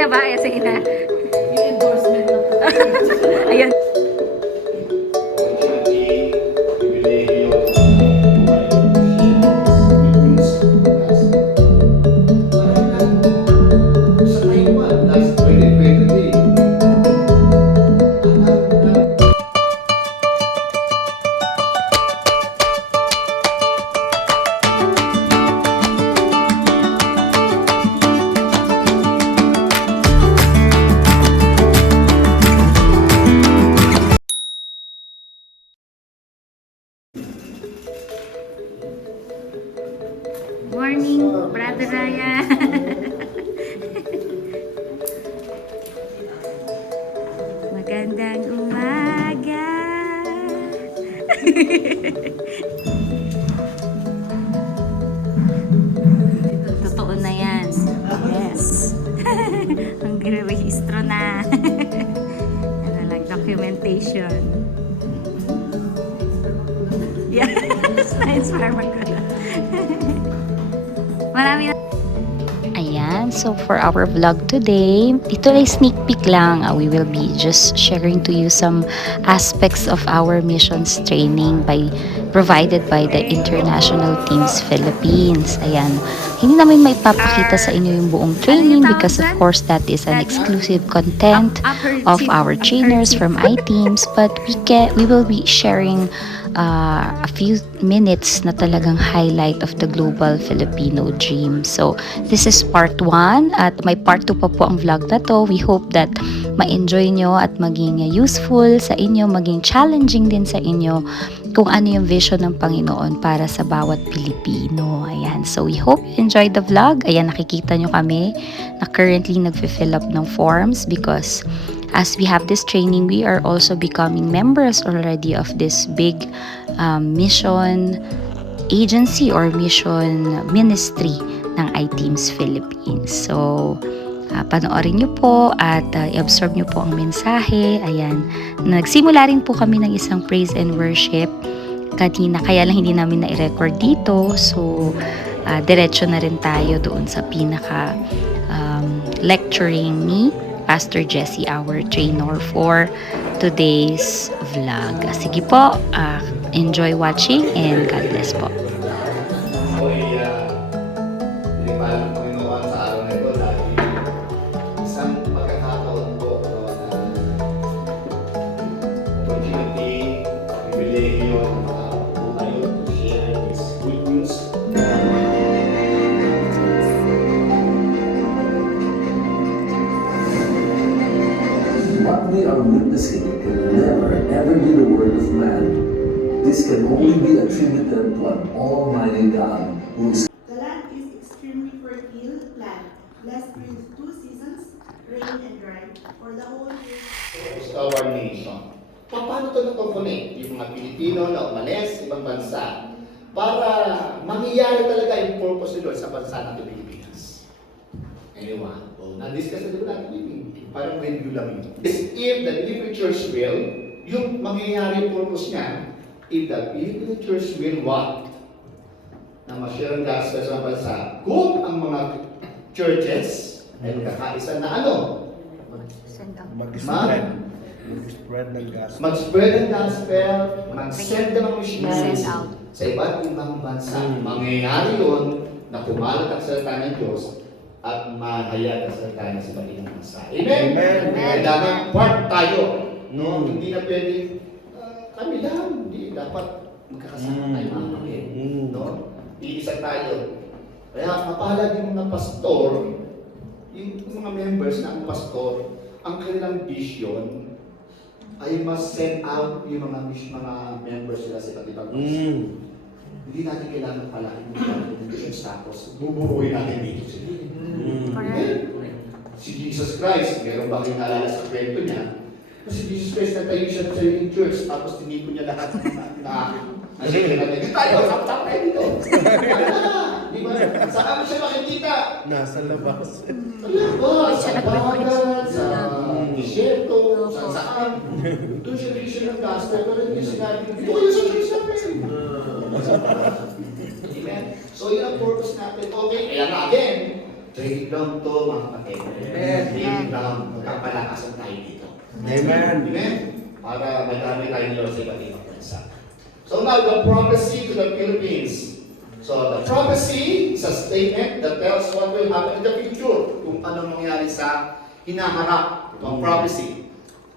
na ba? Ayan, sige na. Yung endorsement na po. Ayan. Morning, Brother Ryan. Magandang umaga. Totoo na yan. Yes. Ang rehistro na. Ano lang, documentation. Yes, na-inspire ko na. Marami na. Ayan, so for our vlog today, ito ay sneak peek lang. We will be just sharing to you some aspects of our missions training provided by the International Teams Philippines. Ayan, hindi namin may papakita sa inyo yung buong training because of course that is an exclusive content of our trainers from iTeams, but we will be sharing a few minutes na talagang highlight of the global Filipino dream. So, this is part 1 at may part 2 pa po ang vlog na to. We hope that ma-enjoy nyo at maging useful sa inyo, maging challenging din sa inyo kung ano yung vision ng Panginoon para sa bawat Pilipino. Ayan. So, we hope you enjoyed the vlog. Ayan, nakikita nyo kami na currently nagfi-fill up ng forms because as we have this training, we are also becoming members already of this big mission agency or mission ministry ng iTeams Philippines. So, panoorin nyo po at i-absorb nyo po ang mensahe. Ayan, nagsimula rin po kami ng isang praise and worship kanina, kaya lang hindi namin na-record dito. So, diretso na rin tayo doon sa pinaka lecturing ni Pastor Jessie, our trainer for today's vlog. Sige po, enjoy watching and God bless po. What we are witnessing can never ever be the word of man. This can only be attributed to an Almighty God who is. The land is extremely fertile land, blessed with 2 seasons, rain and dry, for the whole year. It's our nation. Paano ito na-connect yung mga Pilipino na umalis sa ibang bansa para mangyayari talaga yung purpose nila sa bansa natin Pilipinas? Anyone? Na-discuss na natin natin. Parang review lang yun. If the Philippine Church will, yung mangyayari yung purpose niya, if the Philippine Church will what? Na ma-share ang gospel sa bansa. Kung ang mga churches ay magkakaisa na ano? Mag-spread ng gospel. Mag-spread ng gospel, mag-send ng missionaries sa iba't ibang bansa. Mangyayari yun na pumalat ang salita ng Diyos at mahayag ang salita ng iba't ibang bansa. Amen? Kailangan part tayo. No? Hindi na pwede, kami lang. Hindi, dapat magkakasama tayo mga kapatid. No? Iisa tayo. Kaya mapahalag yung mga pastor, yung mga members na ang pastor, ang kanilang vision ay mas send out yung mga members nila sa iba't ibang bansa. Hindi natin kailangan pala yung tapos bubuuin natin dito sila. Si Jesus Christ, meron ba kayong naalala sa kwento niya? Si Jesus Christ nagtayo siya sa sariling church, tapos tinipon niya lahat na dito tayo, tap-tap tayo dito. Di ba? Saan mo siya makikita? Nasa labas. Sa bagat, sa disyerto, saan. Doon siya vision ng gospel, pero hindi sinabi, dito kayo sa church natin. Amen? So yun ang purpose natin. Okay, kaya nga again, Training ground to, mga kapatid. Training ground. Magkapalakasan tayo dito. Amen. Amen? Para madami tayo nila sa iba't ibang bansa. So now, the prophecy to the Philippines. So, the prophecy is a statement that tells what will happen in the future. Kung ano mangyari sa hinaharap ng prophecy.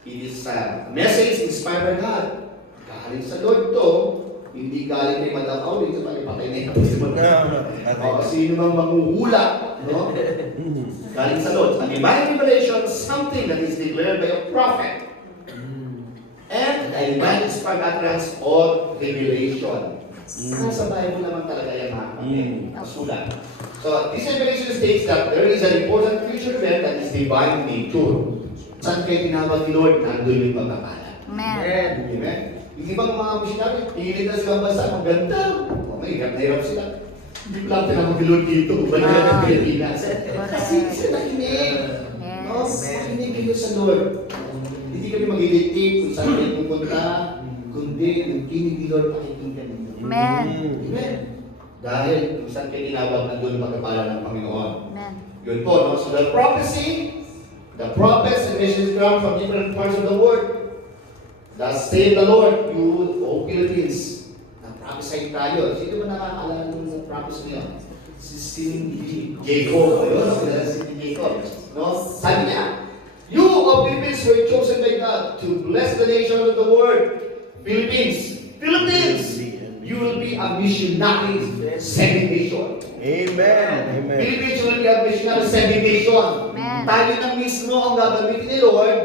It is a message inspired by God. Galing sa Lord to, hindi galing kay Madam Audrey, sa palipatay na yung sino mang manghuhula, no? Galing sa Lord. A divine revelation is something that is declared by a prophet. And a divine inspired utterance or revelation. Nasa Bible naman talaga yan, mga kapatid. Masulat. So, this revelation states that there is an important future event that is divine nature. Saan kayo tinawag ni Lord? Nandun yung pagkakalat. Amen. Amen? Yung ibang mga missionary, pilit na silang bansa, maganda. May hirap na hirap sila. Hindi ko lang tinawag ni Lord dito. Balik na ng Pilipinas. Kasi sila nakinig. No? Nakinig kayo sa Lord. Hindi kami mag-dictate kung saan kayo pupunta. Kundi, nagkinig ni Lord, pakikinggan ninyo. Amen. Amen. Dahil kung saan kayo tinawag, nandun ang pagkapala ng Panginoon. Amen. Yun po, no? So the prophecy, the prophets and messages come from different parts of the world. Thus say the Lord, you, O Philippines, na-prophesy tayo. Sino ba nakakaalala ng prophecy niyo? Si Jacob. Ayun, kilala si Jacob. No? Sabi niya, you, O Philippines, were chosen by God to bless the nation of the world. Philippines, you will be a missionary sending nation. Amen. Amen. Philippines will be a missionary sending nation. Amen. Tayo na mismo ang gagamitin ni Lord,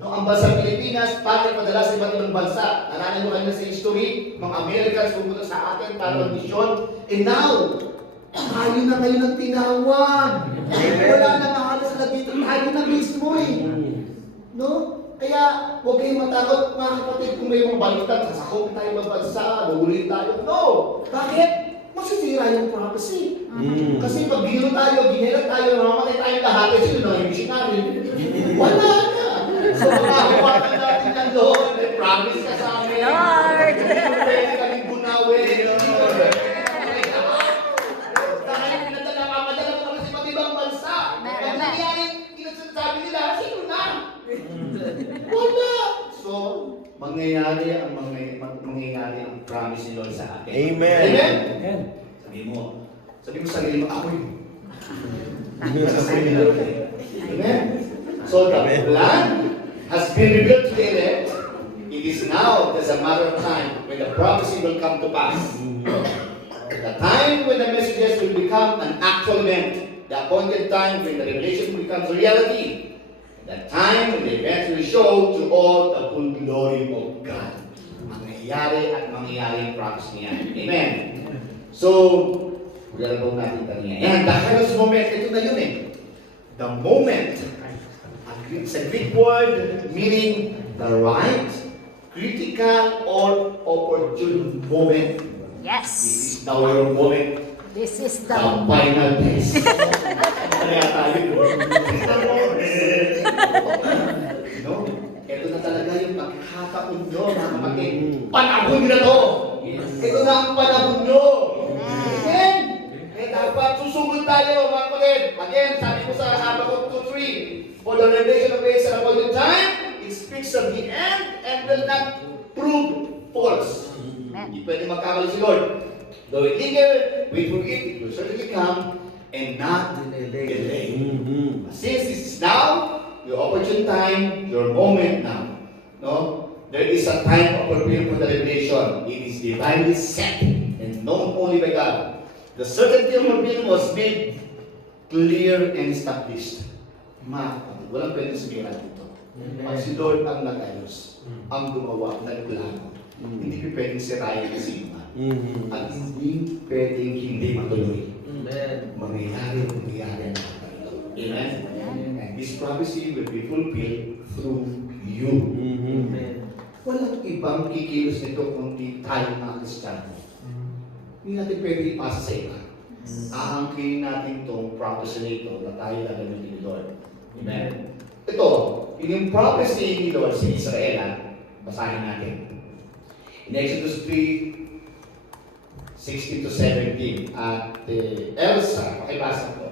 no, ang bansa Pilipinas, para padala sa iba't ibang bansa. Nalaman mo kanina sa history, mga Americans pumunta sa atin para mag-mission. And now, tayo na kayo ng tinawag. Wala na mahalos na dito. Tayo na mismo eh. No? Kaya, huwag kayong matakot, mga kapatid, kung may mga balitan, sasakop tayo ng bansa, magulit tayo. No! Bakit? Masisira yung prophecy. Kasi pag biro tayo, ginera tayo, mamamatay tayong lahat, eh sino na yung missionary? Wala na! So, makakuwatan natin ng Lord, may promise ka sa amin. Lord! Pwede kaming bunawin. Dahil pinatalamadala mo kami sa iba't ibang bansa. Pag nangyari, kinasasabi nila, sino na? Wala! So, mangyayari ang promise ni Lord sa atin. Amen. Amen? Sabi mo sa sarili mo, ako yun. Amen? So, the plan has been revealed to the elect. It is now just a matter of time when the prophecy will come to pass. The time when the messages will become an actual event. The appointed time when the revelation becomes a reality. The time when the events will show to all the full glory of God. Mangyayari at mangyayari ang promise niya. Amen. So, lalabaw natin kanina. Yan, the Kairos moment, ito na yun eh. The moment, it's a Greek word meaning the right, critical, or opportune moment. Yes. This is the word moment. This is The the final test. Kaya tayo, no? Ito na talaga yung pagkakataon nyo, mga kapatid. Panahon nyo na to! Ito na ang panahon nyo! Amen? Eh dapat susugod tayo, mga kapatid. Again, sabi ko sa Habakkuk 2:3, for the revelation of grace and appointed time, it speaks of the end and will not prove false. Hindi pwede magkamali si Lord. Though it linger, wait for it will certainly come and not delay. Since this is now, your opportune time, your moment now. No? There is a time appropriate for the revelation. It is divinely set and known only by God. The certainty of fulfillment was made clear and established. Walang pwedeng sumira dito. Pag si Lord ang nag-ayos, ang gumawa, nagplano, hindi ko pwedeng sirayin kasi naman. At hindi pwedeng hindi matuloy. Mangyayari ang Panginoon. Amen? And this prophecy will be fulfilled through you. Walang ibang kikilos nito kundi tayo mga Kristiyano. Hindi natin pwede ipasa sa iba. Aangkin natin itong prophecy nito na tayo gagamitin ni Lord. Amen? Ito, yung prophecy ni Lord sa Israel, basahin natin. In Exodus 3:16 to 17, at Elsa, pakibasa ko.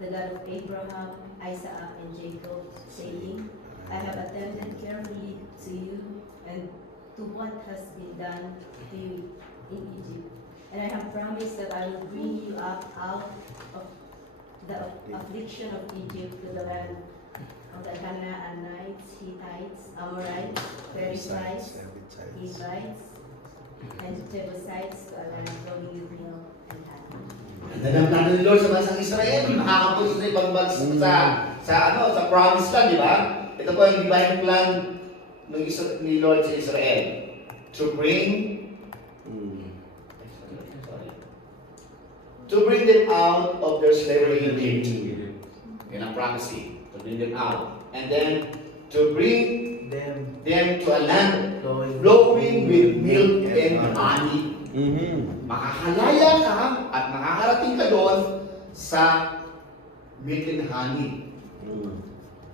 the God of Abraham, Isaac, and Jacob, saying, I have attended carefully to you and to what has been done to you in Egypt. And I have promised that I will bring you up out of the affliction of Egypt to the land of the Canaanites, Hittites, Amorites, Perizzites, Hivites, and Jebusites, to a land flowing with milk and honey. Ganda ng plano ni Lord sa bansang Israel. Makakapunta sa ibang bansa sa promise land, di ba? Ito po yung divine plan ni Lord sa Israel. To bring them out of their slavery in Egypt. Yan ang prophecy. To bring them out. And then, to bring them to a land flowing with milk and honey. Makakalaya ka at makakarating ka doon sa milk and honey.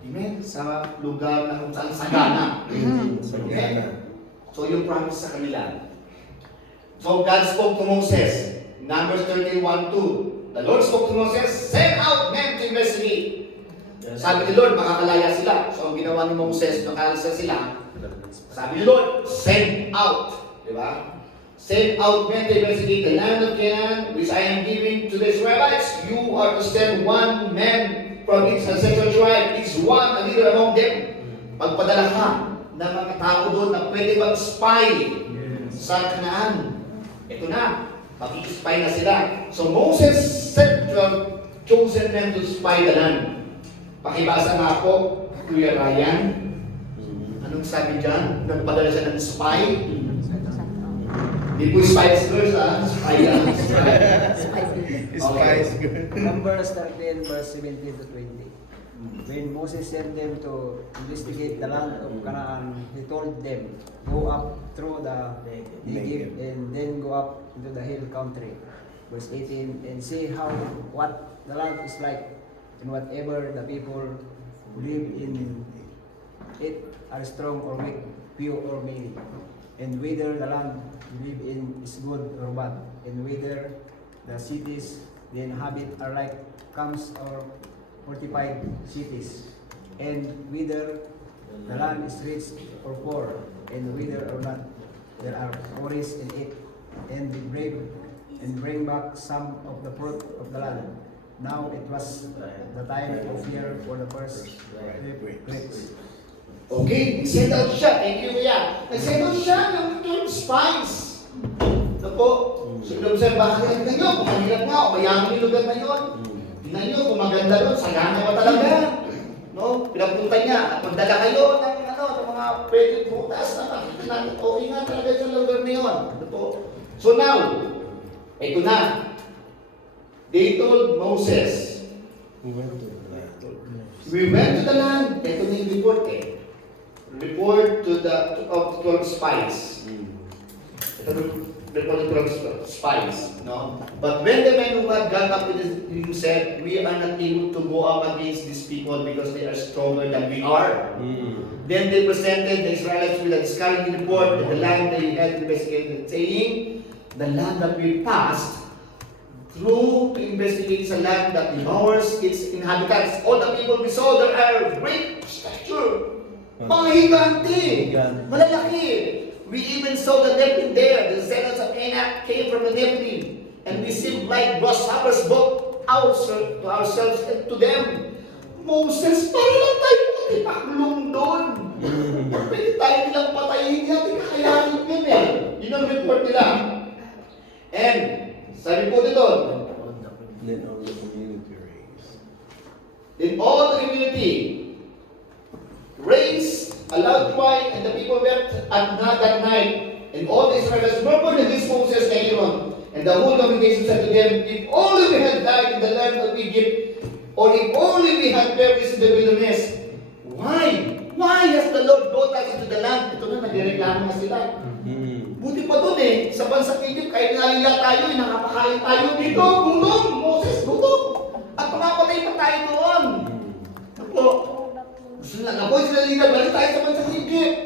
Amen? Sa lugar na kung saan sagana. Amen? So yung promise sa kanila. So God spoke to Moses. Numbers 13:1-2. The Lord spoke to Moses, send out men to investigate. Sabi ni Lord, makakalaya sila. So ang ginawa ni Moses, nakalasa sila. Sabi ni Lord, send out. Diba? Send out men to investigate the land of Canaan, which I am giving to the Israelites. You are to send one man from each ancestral tribe, each one a leader among them. Pagpadala ka ng mga tao doon na pwede mag-spy sa Canaan. Ito na, mag-spy na sila. So Moses sent 12 chosen men to spy the land. Pakibasa nga po, Kuya Ryan. Anong sabi dyan? Nagpadala siya ng spy? Hindi po Spice Girls, ha? Spy lang. Spice Girl. Numbers 13, verse 17 to 20. When Moses sent them to investigate the land of Canaan, he told them, go up through the Negev and then go up into the hill country. Verse 18, and see what the land is like, and whatever the people live in it are strong or weak, few or many, and whether the land you live in is good or bad, and whether the cities they inhabit are like camps or fortified cities, and whether the land is rich or poor, and whether or not there are quarries in it, and bring back some of the fruit of the land. Now it was the time of year for the first grapes. Okay, send out siya. Thank you, Kuya. Nag-send out siya ng 12 spies. Ito po, obserbahan ninyo kung mahirap nga o mayaman yung lugar na yun. Tingnan nyo kung maganda doon, sagana ba talaga? No? Pinapunta niya at magdala kayo ng mga pwede butas na makikita natin. Okay nga talaga sa lugar na yun. Ito po. So now, ito na. They told Moses, we went to the land. Ito na yung report report to the 12 spies. Ito report to 12 spies. No? But when the men who had gone up with him said, we are not able to go up against these people because they are stronger than we are. Then they presented the Israelites with a discouraging report that the land they had investigated, saying, the land that we passed through to investigate is a land that devours its inhabitants. All the people we saw there are great stature. Mga higante, malalaki. We even saw the Nephilim there. The descendants of Anak came from the Nephilim, and we seemed like grasshoppers both to ourselves and to them. Moses, para lang tayo matipaglong doon. Pwede tayo nilang patayin natin, kakayanin yun eh. Yun ang report nila. And sabi po dito, then all the community raised a loud cry, and the people wept at that night. And all the Israelites murmured against Moses and Aaron. And the whole congregation said to them, if only we had died in the land of Egypt, or if only we had perished in the wilderness. Why? Why has the Lord brought us into the land? Ito na, nagreklamo na sila. Buti pa doon sa bansang Egypt, kahit nalila tayo, nakapakain tayo dito, gutom, Moses, gutom. At pumapatay pa tayo doon. Ako, gusto na, napoy sila nila, balik tayo sa bansang Egypt.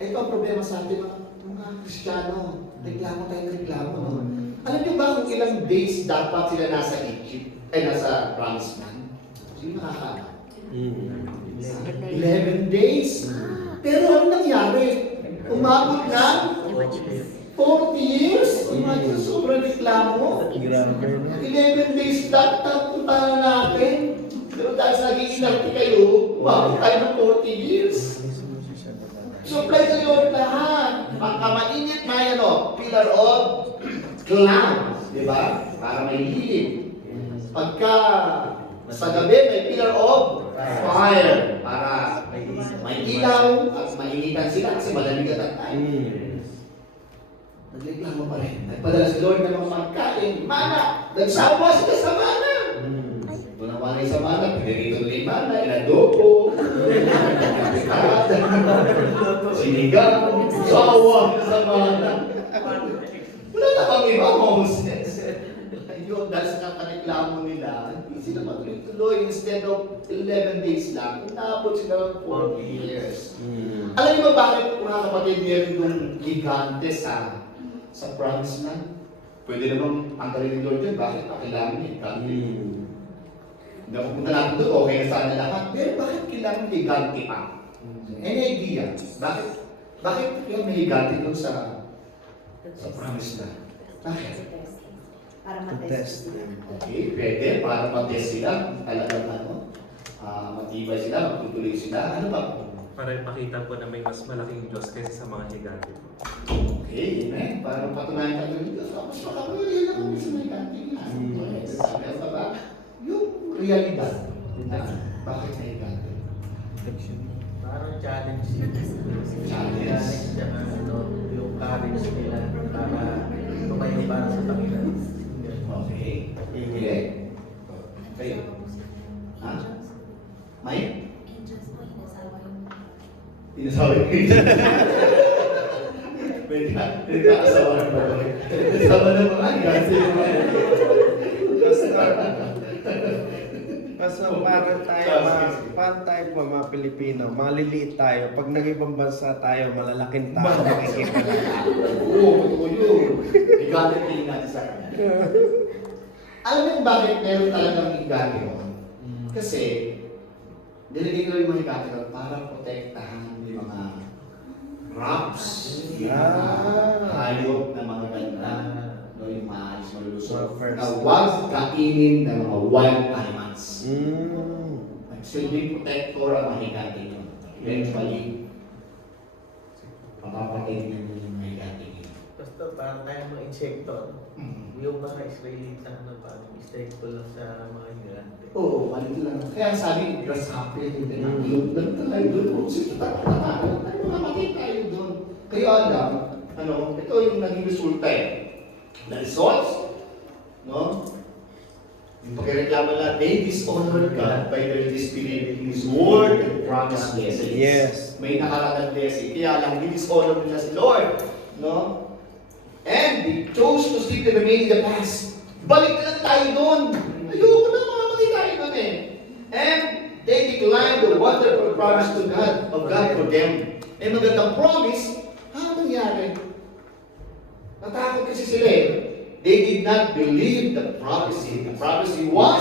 Ito ang problema sa atin, mga Kristiyano. Reklamo tayo, reklamo. No? Alam niyo ba kung ilang days dapat sila nasa Egypt? ay nasa promised land. Sino nakakaalam? Mm. 11 days. Pero ano nangyari? Umabot ng 40 years. Imagine, sobrang reklamo. Grabe na. 11 days lang, punta na natin. Pero dahil sa naging inarte kayo, umabot tayo ng 40 years. Supply sa Lord lahat. Pagkamainit na yan, pillar of clouds. Di ba? Para may hilig. Pagka sa gabi, may pillar of fire. Para may ilaw at mainitan sila kasi malamig at time. Nagreklamo pa rin. Nagpadala si Lord ng mga pagkain. Mana! Nagsawa sila sa mana! Gunawa na sa mana, pinirito na yung mana, inadobo, sinigang, sawa sa mana. Wala na bang iba, Moses? Ayun, dahil sa paniklamo nila, hindi sila matuloy-tuloy. Instead of 11 days lang, inabot sila ng 40 years. Alam niyo ba bakit, mga kapatid, meron yung gigante sa promised land? Pwede namang tanggalin ni Lord yun. Bakit? Kailangan niya gigante. Napupunta natin doon, okay na sana lahat. Pero bakit kailangan higante pa? Any idea? Bakit kaya may higante doon sa promised land? Bakit? Para Test. matest sila. Okay, pwede. Para matest sila. Talagang matibay sila, magtutuloy sila. Ano ba? Para ipakita po na may mas malaking Diyos kaysa sa mga higante po. Okay, amen. Para patunayan ka ng Diyos. Mas makapagulay lang kami sa may higante nga. Sabi ang baba, yung realidad. Bakit may higante? Parang challenge yun. Challenge. Tsaka yung courage nila para tumayo para sa Panginoon. Okay. Hindi. Kayo. Ha? May? Inasawa yung Pwede ka asawa ng babae. Asawa ng mga higante. Basta para tayo pa mga Pilipino, maliliit tayo. Pag nag-ibang bansa tayo, malalaking tao makikita natin. Oo, totoo yun. Higante tingin natin sa kanya. Alam niyo kung bakit meron talagang higante yun? Kasi, nilagay ko yung mga higante yun para protektahan yung mga crops, yung mga hayop na mga ganda, yung mais, malulusog, na huwag kainin ng mga wild animals. Nagsilbing protector ang mga higante yun. Eventually, papapatay na yung mga higante yun. Basta parang tayo mga insekto. Yung mga Israelita na parang stricto lang sa mga higante. Oo, malito lang. Kaya sabi, grasshopper, hindi na doon tayo doon. Sige, tayo mamamatay tayo doon. Kaya alam, ito yung naging resulta eh. The results, no? Yung pagreklamo na, they dishonor God by their disbelief in His word and promised blessings. Yes. May nakaragang blessing. Kaya lang, dishonor nila si Lord. No? And they chose to stick to remain in the past. Balik na lang tayo doon. Ayoko na, mamamatay tayo doon eh. And they declined the wonderful promise of God for them. Eh magandang promise, ano nangyari? Natakot kasi sila eh. They did not believe the prophecy. The prophecy was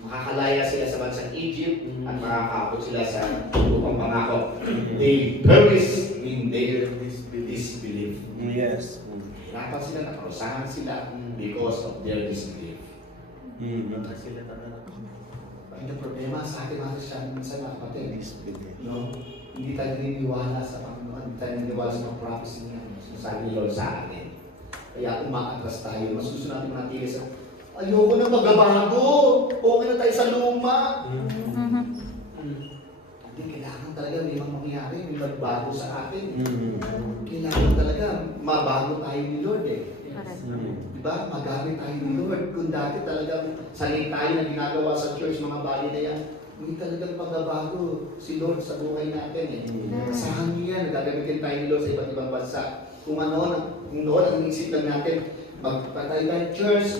makakalaya sila sa bansang Egypt at makakapot sila sa upang pangako. They perished in their disbelief. Yes. Hirapan sila, nakarusahan sila because of their disbelief. Sila talaga. Ang problema sa atin mga Kristiyan, minsan mga kapatid, no? Hindi tayo naniniwala sa Panginoon, hindi tayo naniniwala sa mga prophecy niya, sabi ni Lord sa atin. Kaya umaatras tayo, mas gusto natin manatili sa, ayoko na magbabago, okay na tayo sa luma. Hindi, kailangan talaga may mga mangyari, may magbago sa atin. Kailangan talaga mabago tayo ni Lord eh. Diba? Magamit tayo ni Lord. Kung dati talagang sanay tayo na ginagawa sa church, mga bali na yan, hindi talagang pagbabago si Lord sa buhay natin eh. Asahan niyo yan, gagamitin tayo ni Lord sa iba't ibang bansa. Kung noon ang inisip lang natin, magpatay tayo church,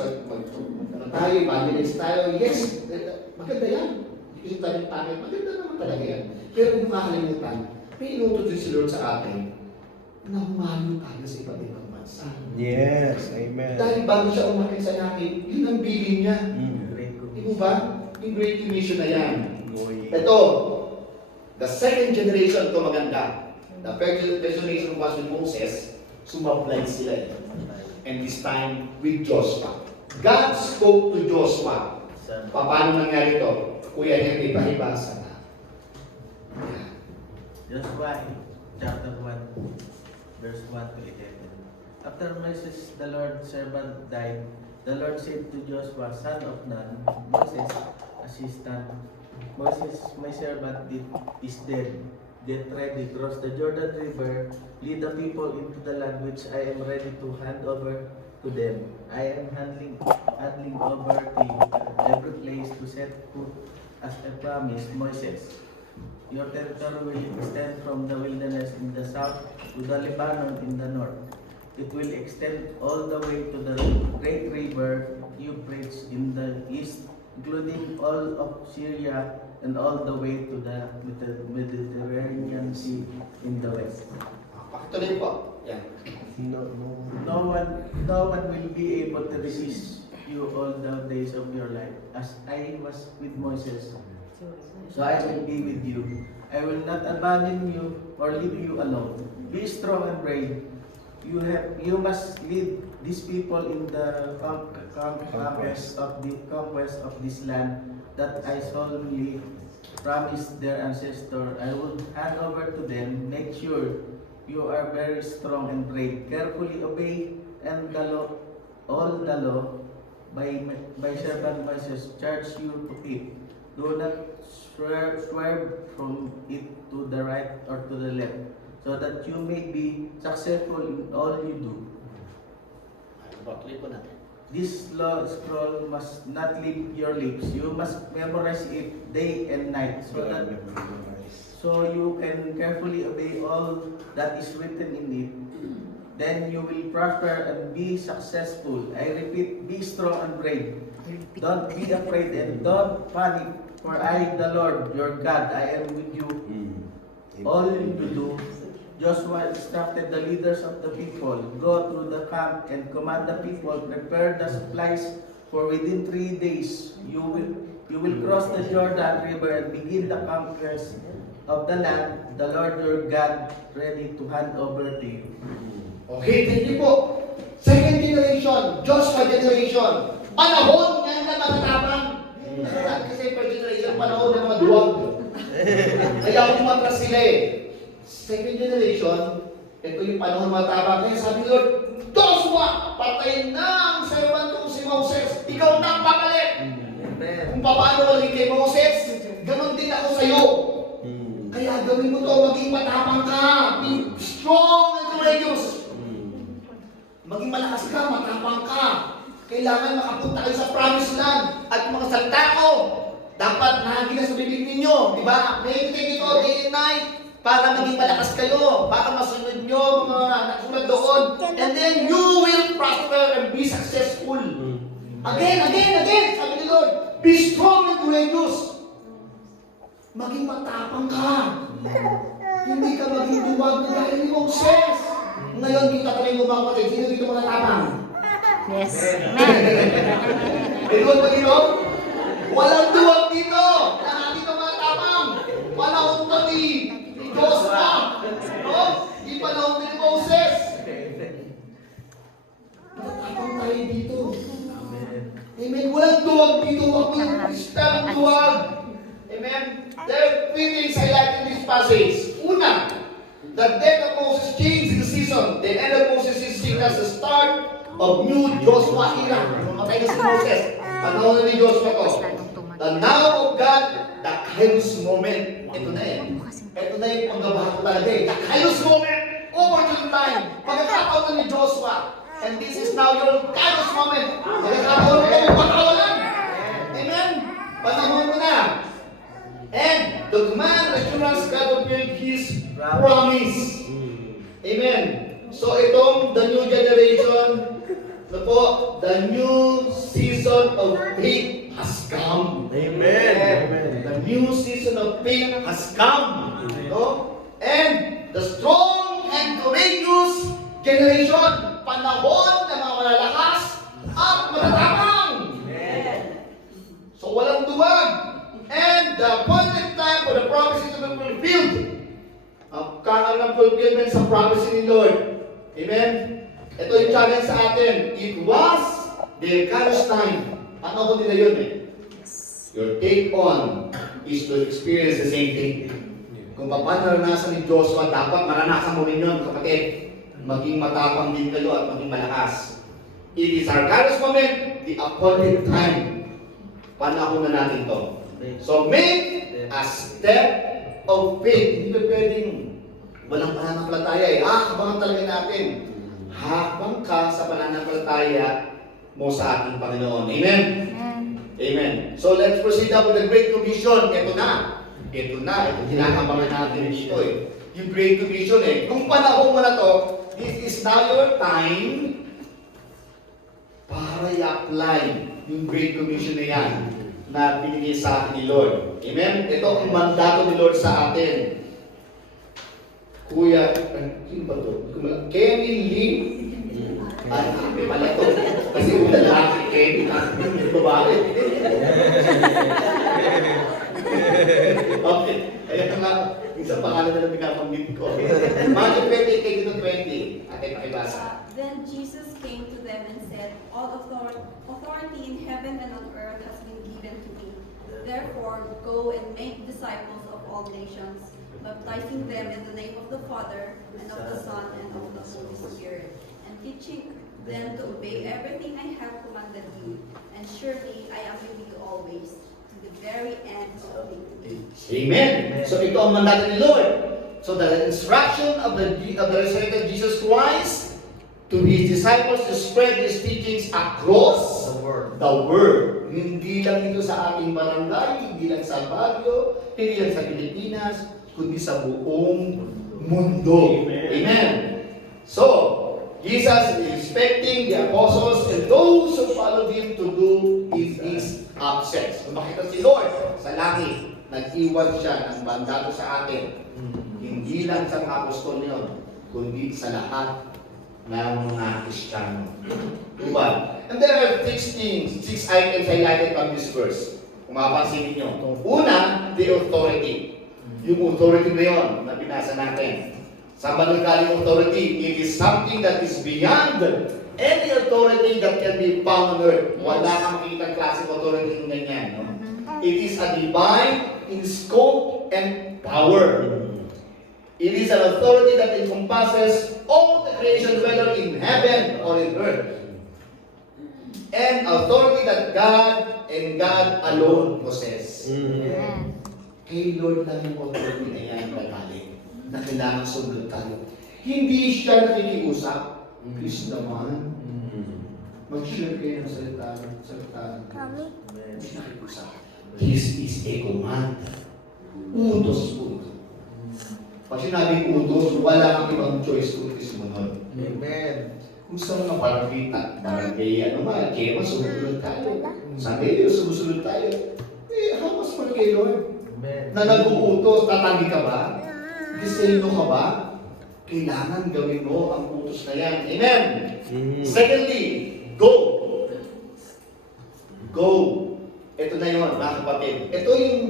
tayo, evangelize tayo, yes, maganda yan. Hindi kasi tayo pangit, maganda naman talaga yan. Pero kung makakalimutan, may inutuloy si Lord sa atin na humalo tayo sa iba't ibang bansa. bansa. Yes, amen. Dahil bago siya umakyat sa langit, yun ang bilin niya. Great Di mo ba? Yung Great Commission na yan. Goy. Ito, the second generation, ito maganda. The first generation was with Moses, sumablay sila eh. And this time with Joshua. God spoke to Joshua. Paano nangyari ito? Kuya niya, ipahibasa na. Joshua chapter 1, verse 1 to 11. After Moses, the Lord's servant, died, the Lord said to Joshua, son of Nun, Moses' assistant, Moses, my servant, is dead. Get ready, cross the Jordan River, lead the people into the land which I am ready to hand over to them. I am handing over to you every place to set foot as I promised Moses. Your territory will extend from the wilderness in the south to the Lebanon in the north. It will extend all the way to the great river Euphrates in the east, including all of Syria and all the way to the Mediterranean Sea in the west. Pakituloy po. Yan. No one will be able to resist you all the days of your life. As I was with Moses, so I will be with you. I will not abandon you or leave you alone. Be strong and brave. You must lead these people in the conquest of this land that I solemnly promised their ancestor. I will hand over to them. Make sure you are very strong and brave. Carefully obey and all the law by servant Moses charge you to keep. Do not swerve from it to the right or to the left, so that you may be successful in all you do. This law scroll must not leave your lips. You must memorize it day and night, so you can carefully obey all that is written in it. Then you will prosper and be successful. I repeat, be strong and brave. Don't be afraid and don't panic, for I, the Lord, your God, I am with you. All you do, Joshua instructed the leaders of the people, go through the camp and command the people, prepare the supplies, for within 3 days you will cross the Jordan River and begin the conquest of the land the Lord your God ready to hand over to you. Okay, thank you po. Second generation, Joshua generation. Panahon niya na matatapang. Kasi first generation, panahon ng mga duwag. Kaya umatras sila eh. Second generation, ito yung panahon ng matatapang. Kaya sabi ni Lord, Joshua, patayin na ang servant kong si Moses. Ikaw na ang pakalit. Kung paano walang kay Moses, ganon din ako sa'yo. Kaya gawin mo to, maging matapang ka. Be strong and courageous. Maging malakas ka, matapang ka. Kailangan makapunta kayo sa promised land. At mga salita ko, dapat nahagi na sa bibig ninyo. Di ba? Meditate ito day and night para maging malakas kayo. Para masunod nyo mga nasulat doon. And then you will prosper and be successful. Again. Sabi ni Lord, be strong and courageous. Maging matapang ka. Hindi ka maging duwag na dahil ni Moses. Ngayon, kita ka rin mga kapatid. Sino dito mga tapang? Yes. Amen. Ikaw ba dito? Walang duwag dito. Lahat dito mga tapang. Panahon to ni Joshua. No? Di panahon ni Moses. Matapang tayo dito. Amen. Walang duwag dito. Huwag yung isang duwag. Amen. There are 3 things I like in this passage. Una, the death of Moses changed the season. The end of Moses is seen as the start of new Joshua era. Mamatay na si Moses. Panahon na ni Joshua to. The now of God, the Kairos moment. Ito na eh. Ito na yung pagbabago talaga eh. The Kairos moment. Opportune time. Pagkakataon na ni Joshua. And this is now your Kairos moment. Pagkakataon mo na magpakawalan. Amen? Panahon mo na. And the command assurance God fulfilled His promise. Amen. So itong the new generation, the new season of faith has come. Amen. The new season of faith has come. No? And the strong and courageous generation, panahon ng mga malalakas at matatapang. So walang duwag. And the appointed time for the promises to be fulfilled. Ang kanal ng fulfillment sa promise ni Lord. Amen? Ito yung challenge sa atin. It was their Kairos time. Ano ko nila yun eh? Your take on is to experience the same thing. Kung paano naranasan ni Joshua, dapat maranasan mo rin yun, kapatid. Maging matapang din kayo at maging malakas. It is our Kairos moment, the appointed time. Panahon na natin to. So make a step of faith. Hindi ba pwedeng walang pananampalataya eh. Hakbang talaga natin. Hakbang ka sa pananampalataya mo sa ating Panginoon. Amen? Amen. So let's proceed up with the Great Commission. Ito na. Ito kinakabangan natin dito eh. Yung Great Commission eh. Kung panahon mo na to, this is now your time para i-apply yung Great Commission na yan na binigay sa atin ni Lord. Amen? Ito ang mandato ni Lord sa atin. Kuya, sino ba ito? Kenny Lee. Ay, may pala ito. Kasi una lahat si Kenny na babae. Okay. Kaya nga, isang pangalan na pinapanggit ko. Matthew 28:20. Atin pakibasa. Then Jesus came to them and said, All authority in heaven and on earth has been given to me. Therefore, go and make disciples of all nations, baptizing them in the name of the Father, and of the Son, and of the Holy Spirit, and teaching them to obey everything I have commanded you. And surely I am with you always, to the very end of the age. Amen. So ito ang mandato ni Lord. So the instruction of the resurrected Jesus Christ to His disciples to spread His teachings across the world. Hindi lang ito sa ating barangay, hindi lang sa baryo, hindi lang sa Pilipinas, kundi sa buong mundo. Amen. So, Jesus is expecting the apostles and those who follow Him to do in His absence. Kung makita si Lord sa langit, nag-iwan siya ng mandato sa atin. Hindi lang sa mga apostol niyon, kundi sa lahat ng mga Kristiyano. Diba? And there are six items highlighted from this verse. Kung mapapansin ninyo. Una, the authority. Yung authority na yun na binasa natin. Sa manungkaling authority, it is something that is beyond any authority that can be found on earth. Wala kang makikita klaseng authority ng ganyan. No? It is a divine in scope and power. It is an authority that encompasses all the creation, whether in heaven or in earth. And authority that God and God alone possess. Kay Lord lang yung authority na yan nagaling, na kailangan sunod tayo. Hindi siya nakikiusap. Please naman, mag-share kayo ng salita. Hindi siya nakikiusap. This is a command. Utos po ito. Pag sinabing utos, wala kang ibang choice kundi sumunod. Amen. Kung saan na parang kita, parang kaya kaya sumunod tayo. Sabi niyo, sumusunod tayo. Hamas pa kay Lord. Na nag-uutos, tatanggi ka ba? Disayno ka ba? Kailangan gawin mo ang utos na yan. Amen? Secondly, go. Go. Ito na yun, mga kapatid. Ito yung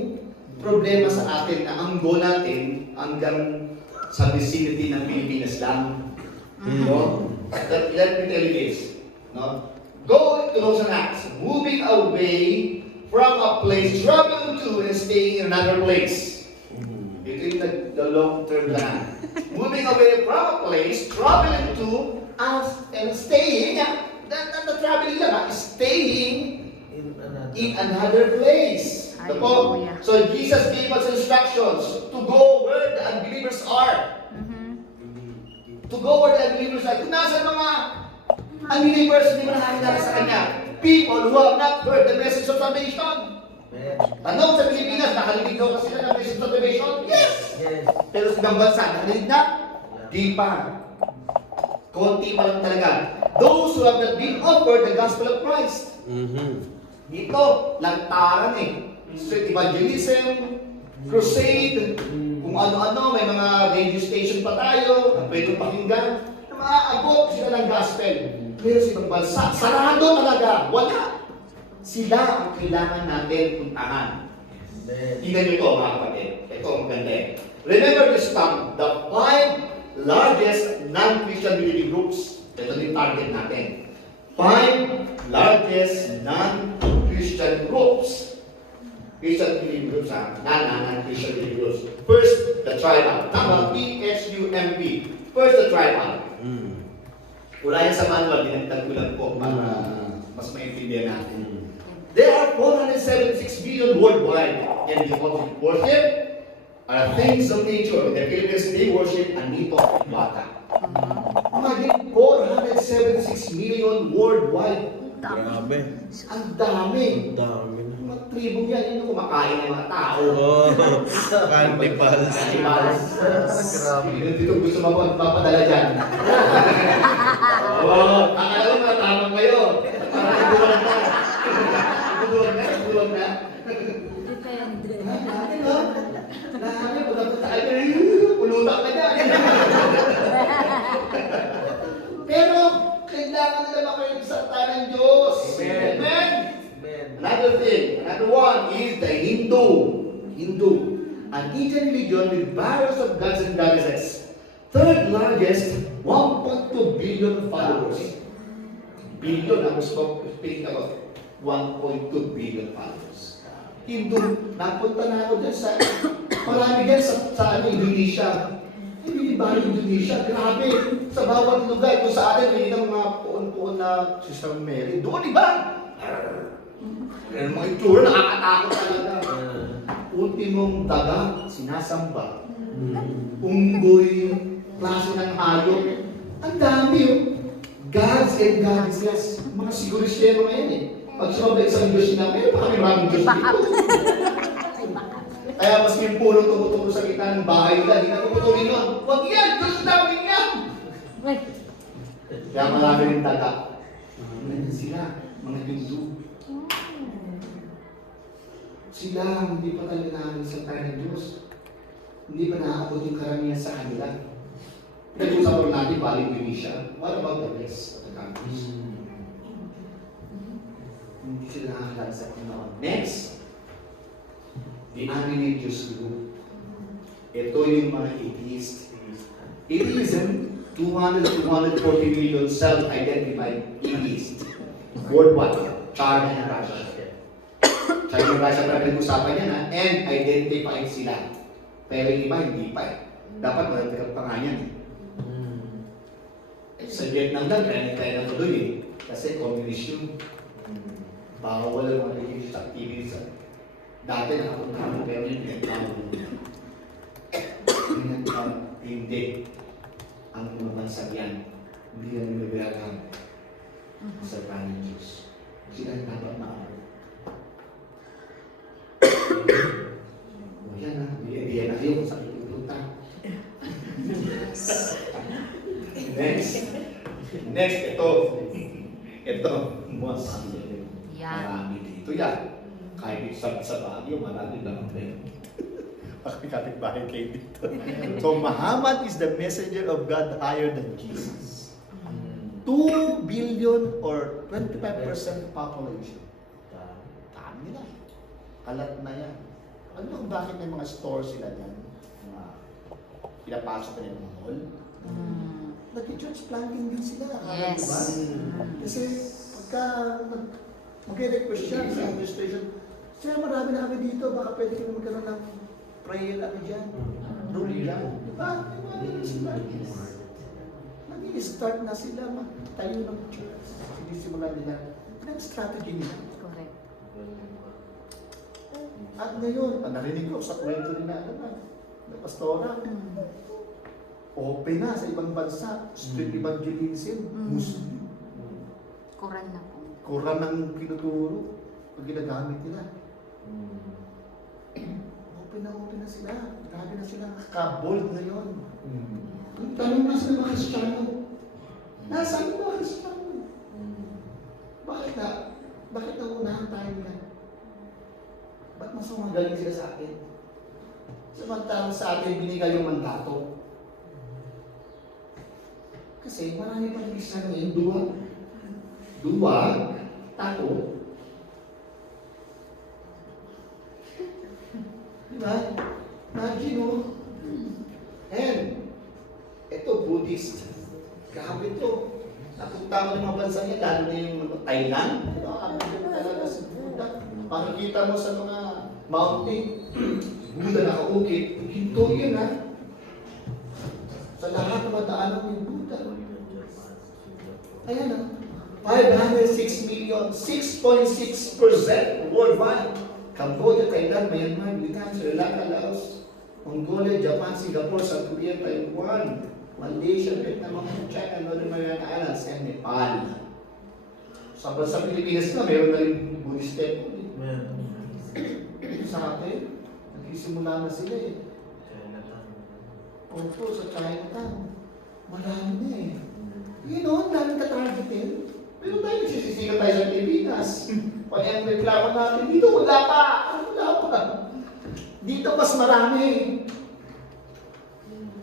problema sa atin na ang go natin hanggang sa vicinity ng Pilipinas lang. No? Let me tell you this. No? Go to those acts, moving away from a place, traveling to and staying in another place. Ito yung the long term na. Moving away from a place, traveling to and staying, the traveling lang, staying in another place. Hallelujah. So Jesus gave us instructions to go where the unbelievers are. To go where the unbelievers are. Kung nasa mga unbelievers, hindi mo nakakilala sa Kanya. People who have not heard the message of salvation. Tanong sa Pilipinas, nakalilig daw kasi sila ng message of salvation? Yes! Pero sa ibang bansa, nakalilig na? Di pa. Konti pa lang talaga. Those who have not been offered the gospel of Christ. Dito, lantaran eh. Street evangelism, crusade, kung ano-ano, may mga radio station pa tayo, na pwedeng pakinggan. maaabot sila ng gospel. Pero sa ibang bansa, sarado talaga. Wala. Sila ang kailangan natin puntahan. Tingnan nyo ito mga kapatid. Ito ang maganda eh. Remember this term, the 5 largest non-Christian believing groups. Ito yung target natin. 5 largest non-Christian groups. Christian believing groups ha? Non-Christian believing groups. First, the tribal. Tama, TSUMB. First, the tribal. Wala yan sa manual, dinagdag ko lang po para mas maintindihan natin. There are 476 billion worldwide, and the object of worship are things of nature. In the Philippines, they worship Anito at Bata. Imagine, 476 million worldwide. Grabe. Ang dami. Ang dami na. Mga tribo yan, yun yung kumakain ng mga tao. Oh, cannibals. Cannibals. Grabe. Dito gusto mapadala dyan. Oo, akala ko matamang kayo. Parang nagulong na. Nagulong na. Depende. Dami, no? Dami, punta tayo. Pulutan ka dyan. Pero, kailangan nila makinig sa salita ng Diyos. Amen. Amen? Amen. Another thing, another one is the Hindu. An Indian religion with various of gods and goddesses. Third largest, 1.2 billion followers. Billion, ang speaking about 1.2 billion followers. Hindu, napunta na ako dyan sa, marami dyan sa Indonesia. Hindi ba Indonesia? Grabe! Sa bawat lugar, kung sa atin, may ng mga puon-puon na Sister Mary. Doon, di ba? Ang mga itsura, nakakatakot talaga. Ultimong daga, sinasamba. Unggoy, klase ng hayop. Ang dami yun. Gods and goddesses. Mga siguristero ngayon eh. Pag sumabay isang Diyos na, meron pa kami maraming Diyos dito. Kaya mas yung puno tumutulo sa kita ng bahay nila, hindi na tumutuloy yun. Huwag yan! Diyos namin yan! Kaya marami rin daga. Ganyan sila, mga Hindu. Sila hindi pa talaga namin sa tayo ng Diyos. Hindi pa naaabot yung karamihan sa kanila. Pinag-usapan natin bali Indonesia. What about the rest of the countries? Hindi sila nakakilala sa Panginoon. Next, the unreligious group. Ito yung mga atheist. Atheism, 240 million self-identified atheists. Worldwide. China and Russia. China and Russia pa pinag-usapan yan ha. And identified sila. Pero yung iba hindi pa eh. Dapat magandang pa nga yan. Sa Vietnam lang, kaya na tuloy eh. Kasi communist yun. Bawal ang mga religious activities. Dati nakapunta ko pero yung hindi. Ang mga bansag yan, hindi yan nilagyan sa kanin Diyos. Sila yung dapat maawal. O yan ha, hindi yan na kayo kung saan ipupunta. Next, ito. Ito, mas marami dito yan. Kahit sa Baguio, marami lang rin. Kapit-bahay kayo dito. So, Muhammad is the messenger of God higher than Jesus. 2 billion or 25% population. Dami nila. Kalat na yan. Ano kung bakit may mga store sila dyan? Mga pinapasok na yung mga mall? Nag-church planting din sila. Yes. Diba? Kasi pagka mag-request siya sa administration, sir, marami na kami dito, baka pwede kami magkaroon ng prayer ano dyan, rule dyan. Diba? Nag-i-start na sila magtayo ng church. Sinisimula nila. Ang strategy nila. Correct. At ngayon, narinig ko sa kwento nila, na pastora, open na sa ibang bansa, street evangelism, Muslim. Quran na po. Quran ang pinuturo pag ginagamit nila. Open na sila. Grabe na sila. Kaka-bold ngayon. Ang tanong na sa mga Kristiyano, nasaan yung mga Kristiyano? Bakit na unahan tayo nila? Ba't mas magaling sila sa atin? Samantalang sa atin binigay yung mandato. Kasi marami pa rin isa ngayon, duwag, tako. Diba? Imagine mo. And, ito, Buddhist. Grabe ito. Napunta ko ng mga bansa niya, lalo na yung Thailand. Nakakabigyan talaga sa Buddha. Makikita mo sa mga mountain, Buddha nakaukit. Hinto yun, ha? Sa lahat ng madaanan yung Buddha. Ayan, ha? 506 million, 6.6% worldwide. Cambodia, Thailand, Myanmar, Bhutan, Sri Lanka, Laos, Mongolia, Japan, Singapore, South Korea, Taiwan, Malaysia, Vietnam, China, Northern Mariana Islands, and Nepal. Sa bansa Pilipinas na, meron na rin Buddhist temple. Sa atin, nagsisimula na sila eh. Opo, sa Chinatown. Marami na eh. You know, daming ka-targetin. Pero tayo nagsisisikat tayo sa Pilipinas. Pag yung reklamo natin, dito wala pa. Wala pa. Dito mas marami.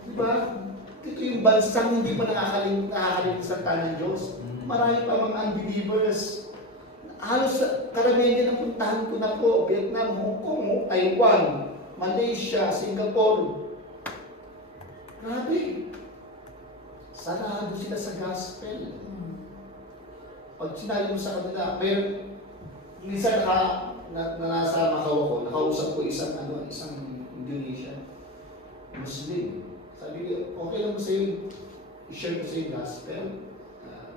Diba? Dito yung bansang hindi pa nakakalimut sa tanang Diyos. Marami pa mga unbelievers. Halos karamihan din ang puntahan ko na po. Vietnam, Hong Kong, Taiwan, Malaysia, Singapore. Grabe. Sarado sila sa gospel. Pag sinabi mo sa kanila, minsan nasa Macau ko, nakausap ko isang Indonesian Muslim. Sabi ko, okay lang mo sa'yo, i-share ko sa'yo gospel.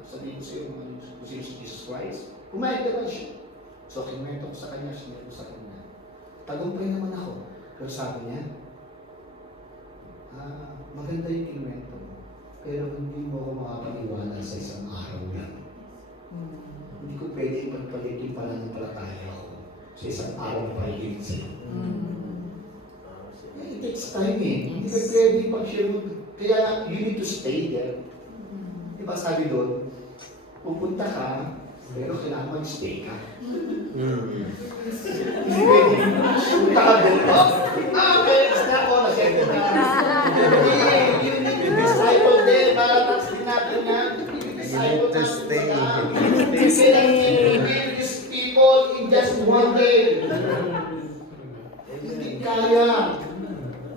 Sabihin ko sa'yo kung sino si Jesus Christ. Pumayag naman siya. So, kinwento ko sa kanya, sinare ko sa kanya. Tagumpay naman ako. Pero sabi niya, maganda yung kinwento mo. Pero hindi mo ako makapaniwala sa isang araw lang. Hindi ko pwede magpalit yung pananampalataya ko sa isang araw pa rin sa'yo. It takes time eh. Hindi ka pwede pag-share mo. Kaya you need to stay there. Diba sabi doon, pupunta ka, pero kailangan mag-stay ka. Hindi pwede. Punta ka doon. Okay, na ako, na-settle na. You need to disciple them. Malataks din natin yan. You need to stay. You cannot build these people in just one day. Hindi kaya.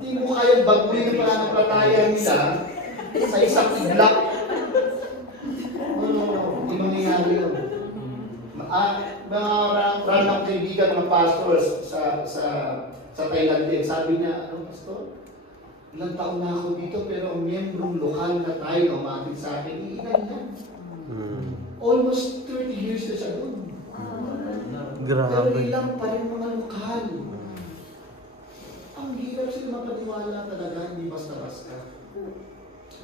Hindi mo kayang baguhin ang pananampalataya nila sa isang iglap. Hindi mangyayari yun. Mga random kaibigan, mga pastors sa Thailand din, sabi niya, pastor, ilang taon na ako dito pero ang miyembrong lokal na tayo na umatin sa akin, iilan yan. Almost 30 years na siya doon. Pero ilang pa rin mga lokal. Ang hirap sila mapaniwala talaga, hindi basta-basta.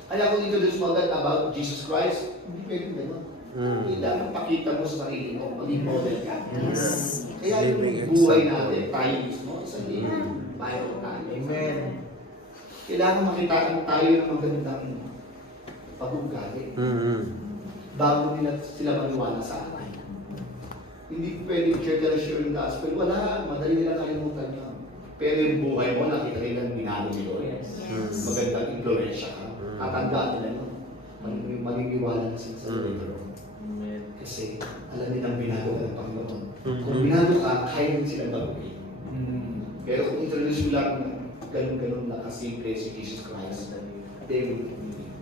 Kaya kung introduce mo agad about Jesus Christ, hindi pwede gano'n. Kailangan pakita mo sa sarili mo, maging model ka. Kaya yung buhay natin, tayo mismo, sa living Bible tayo. Amen. Kailangan makitaan tayo ng magandang pag-ugali. Bago nila sila maniwala sa atin. Hindi pwede share ka na share yung gospel. Wala, madali nila kalimutan yun. Pero yung buhay mo, nakita rin ang binalo nilo. Magandang influensya ka. Tatandaan nila nun. Magiging-wala na sila sa later on. Kasi alam nilang binago ka ng Panginoon. Kung binago ka, kaya rin silang baguhin. Pero kung introduce mo lang ganun-ganun na kasimple si Jesus Christ, they will believe.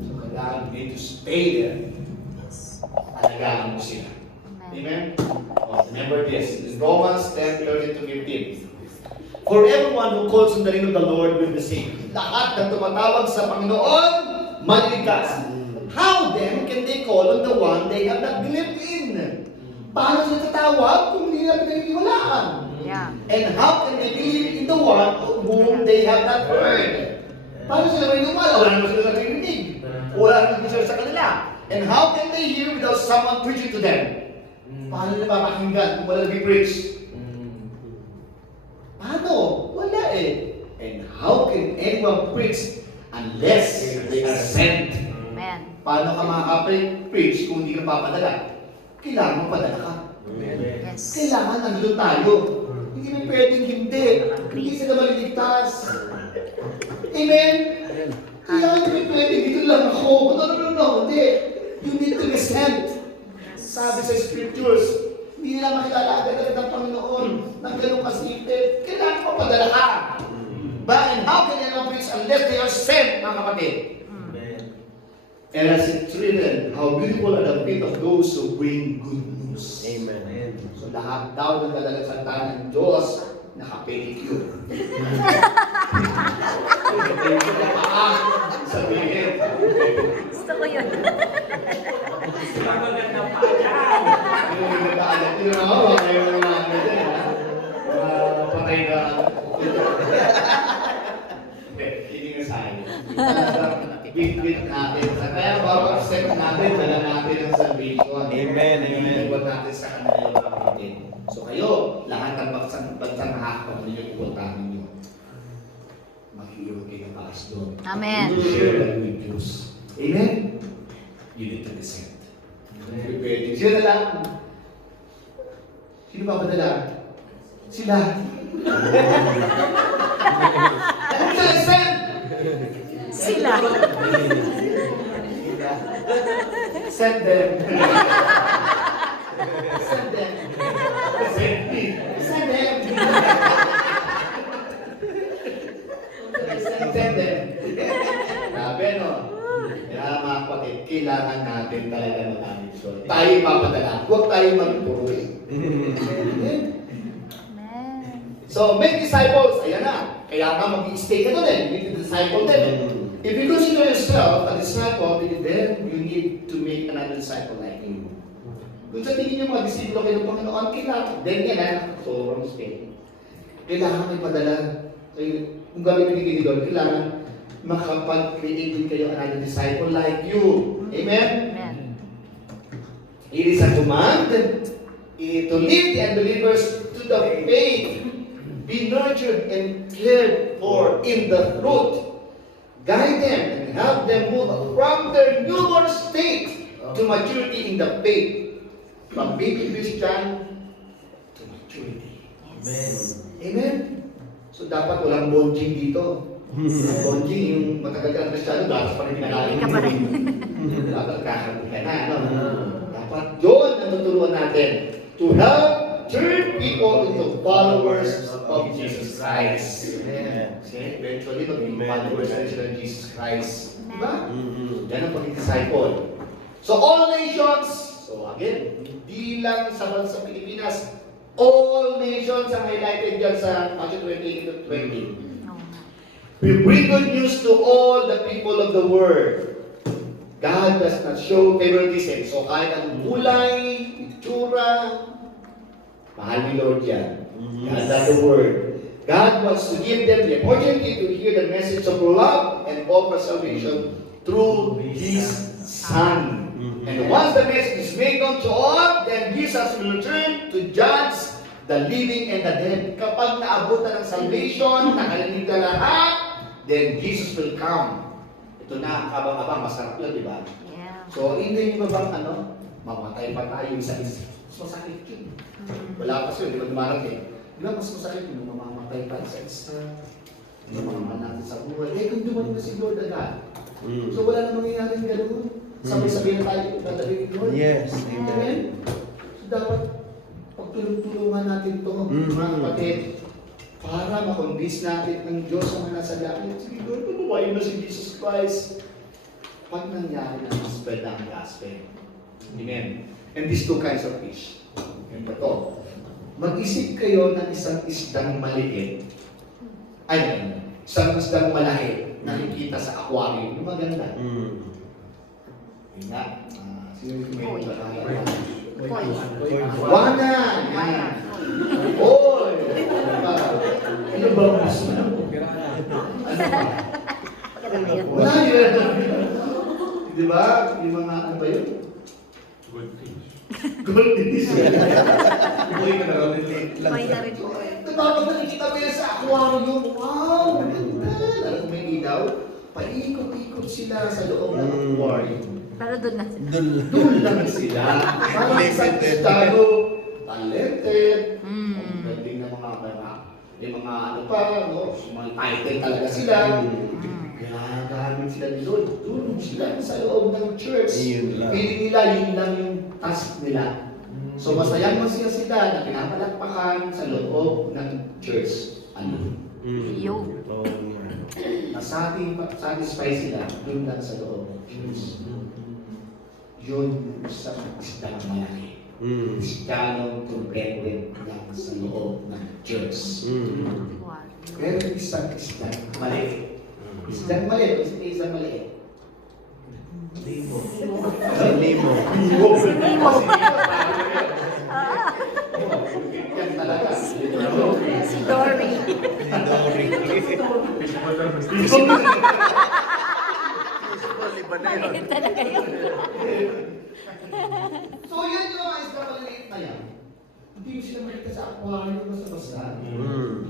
So kailangan you need to stay there. Alagaan mo sila. Amen? Remember this. In Romans 10:30-15. For everyone who calls on the name of the Lord will be saved. Lahat ng tumatawag sa Panginoon, maliligtas. How then can they call on the one they have not believed in? Paano sila tatawag kung hindi nila pinagtiwalaan? And how can they believe in the one of whom they have not heard? Paano sila maniwala? Wala naman sila narinig. Wala naman sila sa kanila. And how can they hear without someone preaching to them? Paano nila mapakinggan kung wala nag-preach? Paano? Wala eh. And how can anyone preach unless they are sent? Paano ka makaka-preach kung hindi ka papadala? Kailangan mapadala ka. Kailangan nandun tayo. Hindi na pwedeng hindi. Hindi sila maliligtas. Amen? Kaya hindi pwede, dito lang ako. No. Hindi. You need to be sent. Sabi sa scriptures, hindi nila makilala agad ang Panginoon ng ganong kasipit. Kailangan ko padala ka. But and how can they preach unless they are sent, mga kapatid? And as it's written, how beautiful are the feet of those who bring good news. Amen. So lahat daw ng dadalang salita ng Diyos, naka-pedicure. Sabihin. Gusto ko yun. Patay na. Hindi nga sa akin. Big natin. Kaya bago accept natin, dala natin ang salvation. Amen. Iwan natin sa kanila yung kapatid. So kayo, lahat ng bansang nakakapag ninyo, pupuntahan ninyo. Mag-iwan kayo ng taas doon. Amen. Share that with Diyos. Amen? You need to be sent. Pwede. Sila na lang. Sino ba madala? Sila. Kung sila send! Sila. Send them. Send them. Send me. Send them. Send them. Sabi, no? Kaya mga kapatid, kailangan natin talaga magamit yun. Tayo papadala. Huwag tayo magpuro. So, make disciples. Ayan na. Kaya nga mag-i-stay ka doon eh. You need to disciple them. If you consider yourself a disciple, then you need to make another disciple like you. Kung sa tingin niyo mga disipulo kayo ng Panginoon, kailangan. Then yan na. So, wrong state. Kailangan may padala. Kung gawin pinigil doon, kailangan makapag-create din kayo another disciple like you. Amen? Amen. It is a command to lead the unbelievers to the faith. Be nurtured and cared for in the truth. Guide them and help them move from their newborn state to maturity in the faith. From baby Christian to maturity. Amen. Amen? So dapat walang bonjing dito. Bonjing yung matagal ka ng Kristiyano, dapat pa rin kinakain. Ka pa rin. Dapat kakaroon ka na. No? Dapat yun ang tuturuan natin. To help turn people into followers of Jesus Christ. Amen. See, eventually, maging followers na sila ng Jesus Christ. Diba? Yan ang pag-disciple. So, all nations, so again, hindi lang sa bansa Pilipinas, all nations ang highlighted dyan sa Matthew 28-20. We bring good news to all the people of the world. God does not show favoritism. So kahit ang kulay, itsura, mahal ni Lord yan. God loves the word. God wants to give them the opportunity to hear the message of love and offer salvation through His Son. And once the message is made known to all, then Jesus will return to judge the living and the dead. Kapag naabutan ng salvation, nakalinig ka lahat, then Jesus will come. Ito na, abang-abang, masarap yun, di ba? Yeah. So, hindi nyo ba bang mamatay pa tayo isa-isa? Mas masakit yun. Wala pa siya, di ba dumarating? Di ba mas masakit yun, mamamatay pa isa-isa? Mamamatay natin sa buhay. Eh, kung dumating na si Lord agad. So, wala na mangyayaring gano'n. Sabay-sabay na tayo, dadalhin ni Lord. Yes. Amen? So, dapat pagtulong-tulungan natin ito, mga kapatid, para makonvince natin ng Diyos ang mga nasa langit. Sige, Lord, pababayin mo si Jesus Christ. Pag nangyari na spread ang gospel. Amen. And these two kinds of fish. Yan pa to. Mag-isip kayo ng isang isdang maliit. Ay, isang isdang malaki nakikita sa aquarium. Yung maganda. Yun nga. Sino yung may magkakaya? Wana! Yan. Oy! Ano ba ang gusto mo? Ano ba? Wala yun. Di ba? Yung mga ano ba yun? Goldfish. Goldfish. Uy, ka na lang. May na rin po. Tapos nakikita mo yan sa aquarium. Wow! Maganda! Alam mo may ilaw? Paikot-ikot sila sa loob ng aquarium. Pero doon na sila. Doon lang sila. Parang isang estado. Talented. Ang galing na mga may mga ano pa, no? Mga title talaga sila. Kaya gamit sila. sila ni Lord. Doon sila sa loob ng church. Yun lang. Feeling nila, yun lang yung task nila. So masayang masaya sila na pinapalakpakan sa loob ng church. Ano? Yo. Oo nga. Satisfy sila doon lang sa loob ng church. Yun sa isang malaki. Kristyanong congregant lang sa loob ng church. Pero isang maliit. Isang maliit. Isang maliit. Limo. Yan talaga. Si Dory. Maliit talaga yun. So yan yung mga isda maliliit na yan. Hindi mo sila makita sa aquarium basta-basta.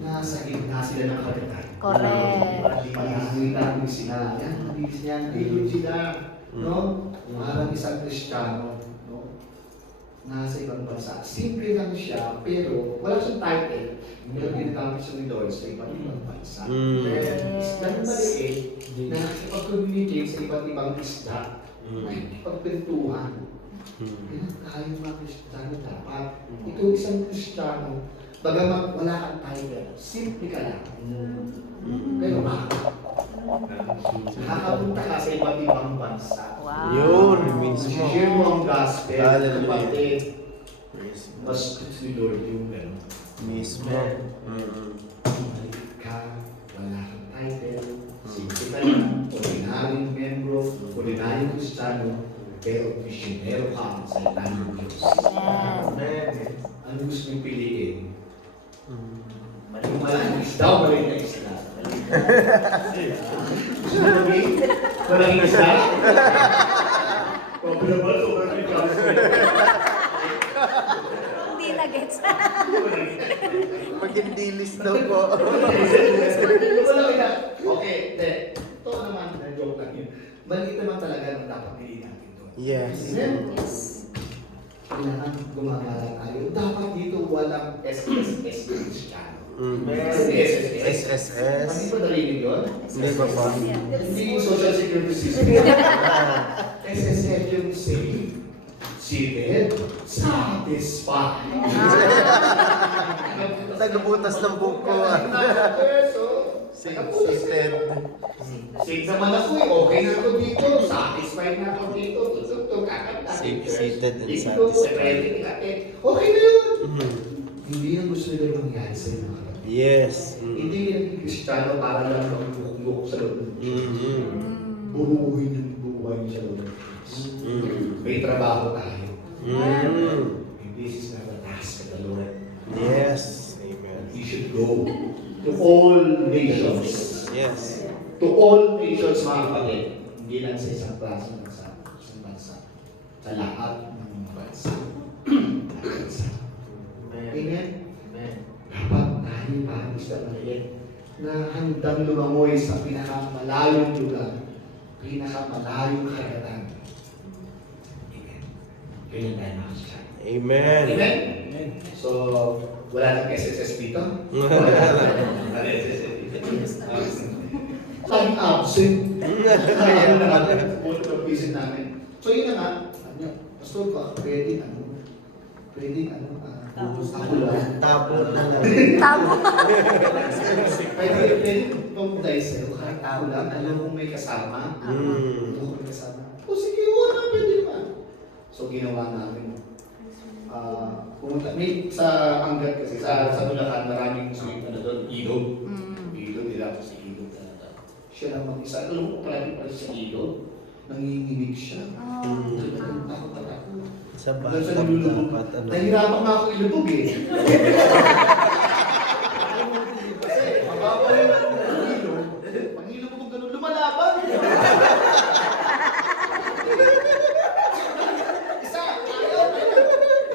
Nasa gitna sila ng karagatan. Correct. Nakakita mo sila. Yan, mabilis yan. Ilod sila. No? Parang isang Kristiyano. No? Nasa ibang bansa. Simple lang siya, pero wala siyang title. Pero ginagamit siya ni Lord sa iba't ibang bansa. Pero isda na maliit na nakikipag-communicate sa iba't ibang isda. Nakikipagpentuhan. Kaya tayo mga Kristiyano dapat. Ikaw isang Kristiyano, bagamat wala kang title, simple ka lang. Pero nakakapunta ka sa iba't ibang bansa. Wow. Yun, mismo. Share mo ang gospel, Hallelujah. kapatid. Mas gusto ni Lord yung gano'n. Mismo. Maliit ka, wala kang title, simple ka lang, ordinaryong membro, ordinaryong Kristiyano, pero misyonero ka sa ilang ng Diyos. Ano gusto mong piliin? Yung malang isda o maling na isda? Gusto mo maging malang isda? O pinabal o maling gospel? Hindi na gets. Maging dilis daw po. Okay, then, ito naman, joke lang yun. Maliit naman talaga ang dapat piliin natin doon. Yes. Amen? Kailangan gumagala tayo. Dapat dito walang SSS Kristiyano. SSS. Hindi ba narinig yun? Hindi ba pa? Hindi yung social security system. SSS yung saved, seated, satisfied. Nagbutas ng buko. Seated. Safe naman ako eh. Okay na ako dito. Satisfied na ako dito. Tutugtog kakanta. Seated and Dito, satisfied. ready. Okay na yun. Hindi ang gusto nila mangyari sa inyo. Yes. Hindi yung Kristiyano para lang mag-bukok sa loob. Buruhin yung buhay niya sa loob. May trabaho tayo. This is not a task of the Lord. Yes. Amen. We should go to all nations. Yes. To all nations, mga kapatid. Hindi lang sa isang klase ng bansa. Isang bansa. Sa lahat ng bansa. Amen? Dapat tayo parang isda maliit na handang lumangoy sa pinakamalayong lugar, pinakamalayong karagatan. Amen. Ganyan tayo mga Kristiyano. Amen. Amen? So, wala nang SSS dito? Laging absent. Kaya na natin, punto ng visit namin. So, yun na nga, Pastor ba, pwede ako lang. Tapon na lang. Pwede itong dahil kahit ako lang, alam mo may kasama. Alam mo may kasama. O sige, wala, pwede naman. So, ginawa namin. Pumunta, may sa Angat kasi, sa Bulacan, maraming sweet, doon, ilog. Ilog nila ako sa ilog talaga. Siya lang mag-isa. Alam mo, palagi pala sa ilog. Nanginginig siya. Takot talaga. Sa Hanggang sa bathtub nilulubog. dapat. Nahirapan nga ako ilubog eh. Kasi mababaw yung ilog. Pag ilubog ko ganun, lumalaban. Isa, ayaw.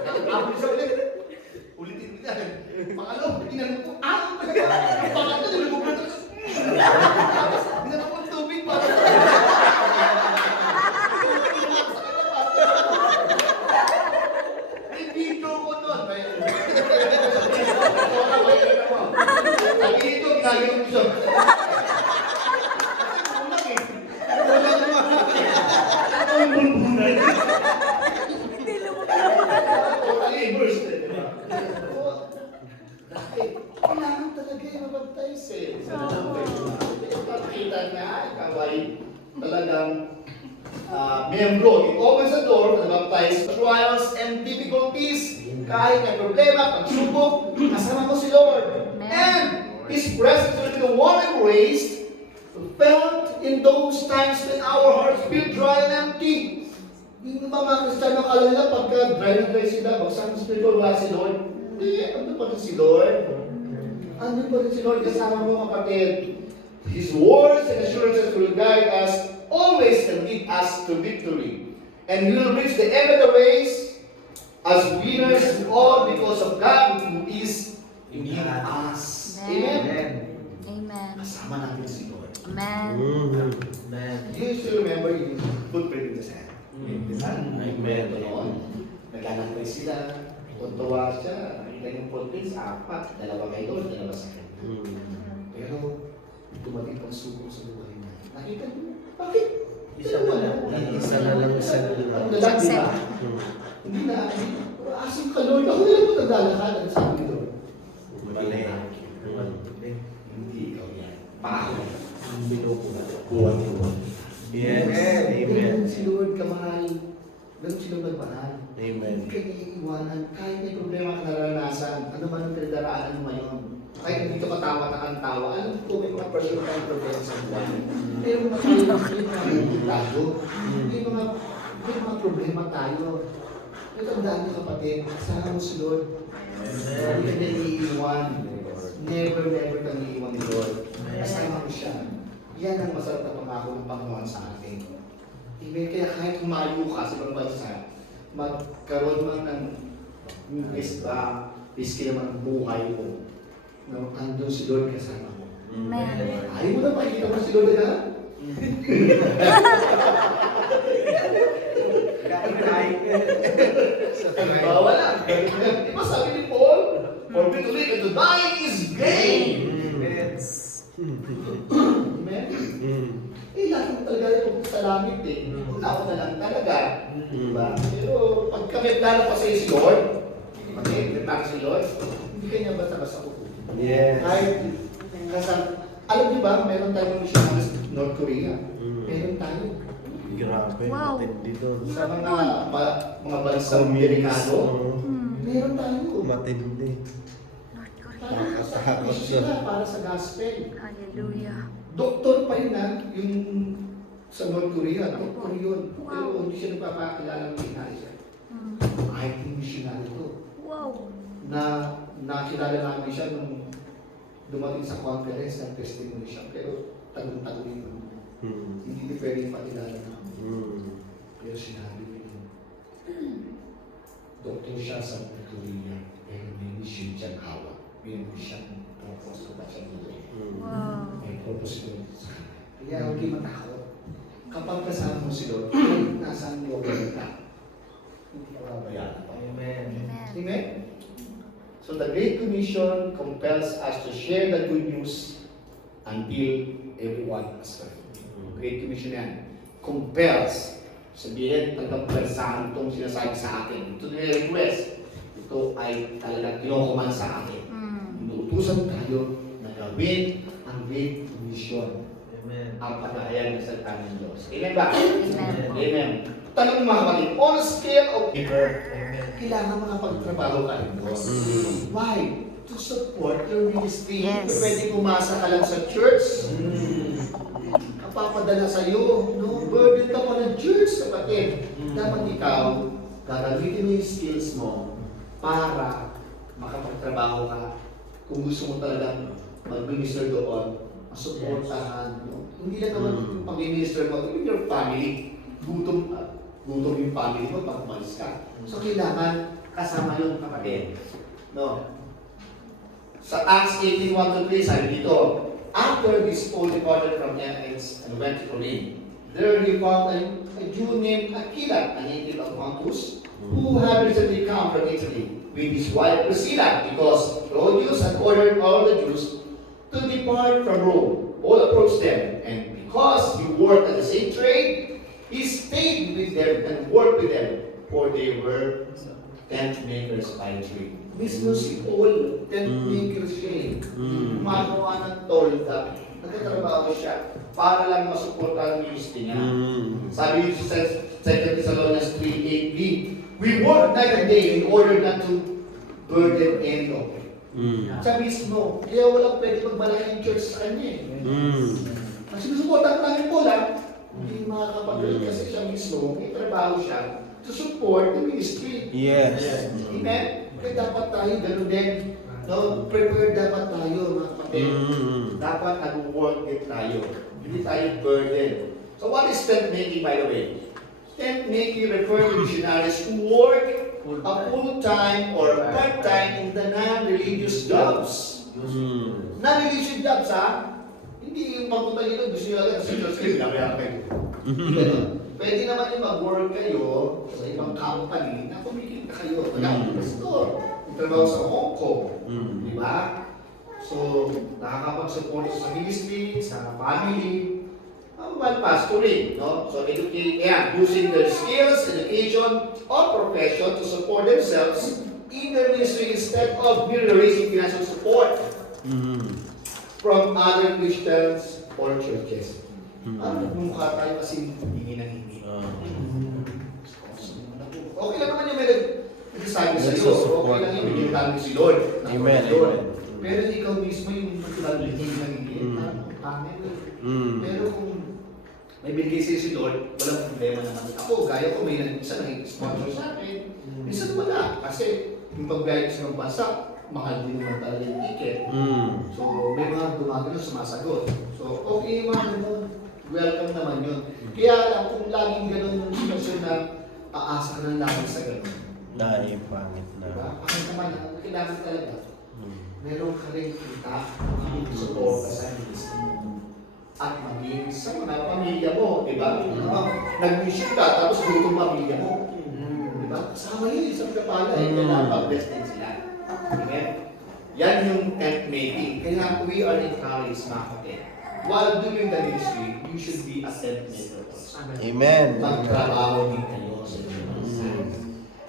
Nakakapin siya ulit. Ulitin mo yan. Pangalaw, tinanong ko, pangatlo, nilubog na ito. Tapos, dinanong ko ng tubig para may video ko nun. talagang miyembro. It opens the door to the baptized trials and difficulties. Kahit may problema, pagsubok, kasama mo si Lord. And His presence will be the one who raised, felt in those times when our hearts feel dry and empty. Yung mga Kristiyano, akala nila pagka dry na dry sila, magsama spiritual wala si Lord. Hindi, ano pa rin si Lord? Ano pa rin si Lord kasama mo, kapatid? His words and assurances will guide us always and lead us to victory. And we will reach the end of the race as winners, all because of God who is in us. Amen. Amen. Kasama natin si Lord. Amen. Amen. You still remember yung footprint in the sand? Amen. Noon, naglalakbay sila, tuwa siya, nakita yung footprints, 4, 2 kay Lord, 2 sa kanya. Pero, dumating pang suko sa buhay niya. Nakita niyo, bakit? Isa na lang. Isa na lang. Ang lalak, di ba? Hindi na, asin ka Lord, ako na lang ito naglalakad, ang sabi ni Lord. Hindi ikaw yan. Pako. Buwan mo. Yes. Ganun si Lord kamahal. Ganun si Lord magmahal. Amen. Hindi ka iiwanan. Kahit may problema ka naranasan, ano man ang pinagdaraanan mo ngayon. Kahit dito ka tawa na kang tawa, alam ko may mga personal tayong problema sa buwan. Pero mga tayo, may mga problema tayo. Natandaan niyo kapatid, kasama mo si Lord. Hindi ka niya iiwan. Never kang iiwan ni Lord. Kasama mo siya. Yan ang masarap na pangako ng Panginoon sa atin. Amen. Kaya kahit humayo ka sa ibang bansa, magkaroon man ng riski naman ang buhay mo, na andun si Lord kasama mo. Amen. Ayaw mo na makikita mo si Lord na? Bawa lang. Di ba sabi ni Paul, for me to live and to die is gain. Amen? Eh, lahat mo talaga ito sa langit eh. Ako na lang talaga. Diba? Pero pag kami plano pa sa si Lord, may plano si Lord, hindi kanya basta-basta kukunin. Yes. Kahit, alam niyo ba, meron tayong missionary sa North Korea. Meron tayo. Grabe, Wow. matindi doon. Sa mga bansang Amerikano, meron tayo. Matindi. Para sa sila, para sa gospel. Hallelujah. Doktor pa yun yung sa North Korea, doktor yun. Pero hindi siya nagpapakilala ng missionary siya. Kahit yung missionary to. Wow. Na nakilala namin siya nung dumating sa conference, nag-testimony siya. Pero tagun-tagunin mo. Hindi pwedeng pakilala namin. Pero sinabi ko yun. Doktor siya sa North Korea. Pero may mission siyang hawak. May mission purpose ko ba siya dito. Wow. May purpose ko sa kanya. Kaya huwag kayo matakot. Kapag kasama mo si Lord, kahit nasaan mo ka, hindi ka babayaan. Amen. Amen? So the Great Commission compels us to share the good news until everyone has heard. Great Commission yan. Compels. Sabihin, pagkapersahan itong sinasabi sa akin. Ito na request. Ito ay talagang kinukuman sa akin. Inuutusan tayo na gawin ang Great Commission. Amen. Ang paghahayag ng salita ng Diyos. Amen ba? Amen. Amen. Tanong mga kapatid, on a scale of Amen. kailangan makapagtrabaho ka rin doon. Why? To support your ministry. Yes. Hindi pwede umasa ka lang sa church. Kapapadala sa'yo. No? Burden ka pa ng church, kapatid. Dapat ikaw, gagamitin mo yung skills mo para makapagtrabaho ka. Kung gusto mo talagang mag-minister doon, masuportahan. No? Hindi lang naman yung pag-minister mo, even your family, gutom yung family mo pag umalis ka. So, kailangan kasama yung kapatid. No? Sa Acts 18:1-3, sabi dito, after this Paul departed from Athens and went to Corinth, there he found a Jew named Aquila, a native of Pontus, who had recently come from Italy with his wife Priscilla, because Claudius had ordered all the Jews to depart from Rome. Paul approached them, and because he worked at the same trade, he stayed with them and worked with them, for they were tent makers by trade. Mismo si Paul, tent maker siya eh. Gumagawa ng tolda. Nagtatrabaho siya para lang masuportahan yung ministry niya. Sabi yung sa 2 Thessalonians 3:8b, we work night and day in order not to burden any of it. Siya mismo, kaya walang pwede magmalaki yung church sa kanya eh. Ang sinusuportan ko lang yung bola, hindi makakapag kasi siya mismo, may trabaho siya to support the ministry. Yes. Amen? Kaya dapat tayo ganun din. No, prepared dapat tayo mga kapatid. Dapat nag-work din tayo. Hindi tayo burden. So what is tent making by the way? Tent making refers to missionaries who work a full-time or part-time in the non-religious jobs. Non-religious jobs ha? Hindi yung pagpunta nyo gusto nyo lang sa church kayo, binabayaran kayo. Pwede naman yung mag-work kayo sa ibang company na kumikita kayo. Kaya pastor, trabaho sa Hong Kong. Di ba? So, nakakapag-support sa ministry, sa family, well, pastoring, no? So, educate, using their skills, education, or profession to support themselves in their ministry instead of merely raising financial support from other Christians or churches. Nagmumukha tayo kasi hindi nang hindi. Okay lang naman yung may nagsasabi sa iyo. Okay lang yung bigyan kami si Lord. Amen. Pero ikaw mismo yung hindi nang hindi. Amen. Pero kung may binigay sa'yo si Lord, walang problema naman. Ako, gaya ko, may isa nag-sponsor sa akin. Minsan wala. Kasi yung pagbiyahe sa ng bansa, mahal din naman talaga yung ticket. So, may mga gumagano sumasagot. So, okay yung mga ganun. Welcome naman yun. Kaya lang, kung laging ganun yung sitwasyon na aasa ka na namin sa ganun. Yung pangit na. Diba? Bakit naman, kailangan talaga. Meron ka rin kita, support sa ministry mo. At maging sa mga pamilya mo, di ba? Nag-mission ka, tapos gutom pamilya mo. Di ba? Kasama yun, isang kapala, kailangan pag-bless din sila. Amen? Yan yung tent making. Kaya we are encouraged, mga kapatid. While doing the ministry, you should be a tent maker also. Amen. Magtrabaho din kayo sa inyo.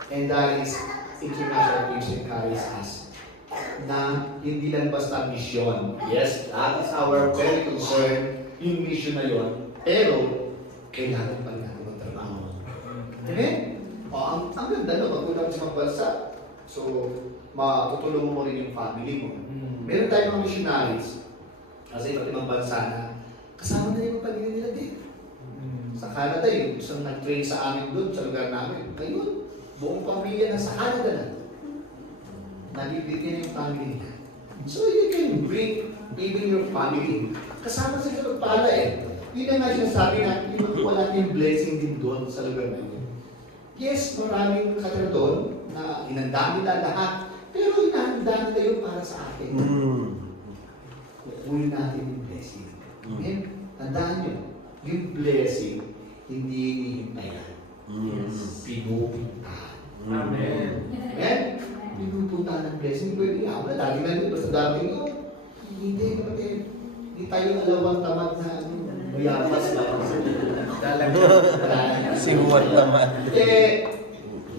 And that is, International Mission encourages us na hindi lang basta mission. Yes, that is our very concern, yung mission na yun. Pero, kailangan pa rin natin magtrabaho. Amen? Ang ganda no, magpunta sa mga bansa. So, matutulungan mo rin yung family mo. Meron tayong mga missionaries kasi iba't ibang bansa na kasama na yung pamilya nila din. Sa Canada, yung isang nag-train sa amin doon, sa lugar namin. Ngayon, buong pamilya na sa Canada na. Nalibigyan yung family na. So you can bring even your family. Kasama sa pagpala eh. Yun ang nga sinasabi na wala tayong blessing din doon sa lugar na yun. Yes, maraming katira doon na inanda nila lahat. Pero inahanda nila yun para sa atin. Kukunin natin yung blessing. Amen? Tandaan nyo, yung blessing, hindi hinihintayan. Yes. Pinupuntahan. Amen. Amen? Pinupuntahan ng blessing. Pwede nga, wala dati na yun. Basta dati ko, hindi kapatid. Hindi tayo alawang tamad na mayamas lang. Siwat naman.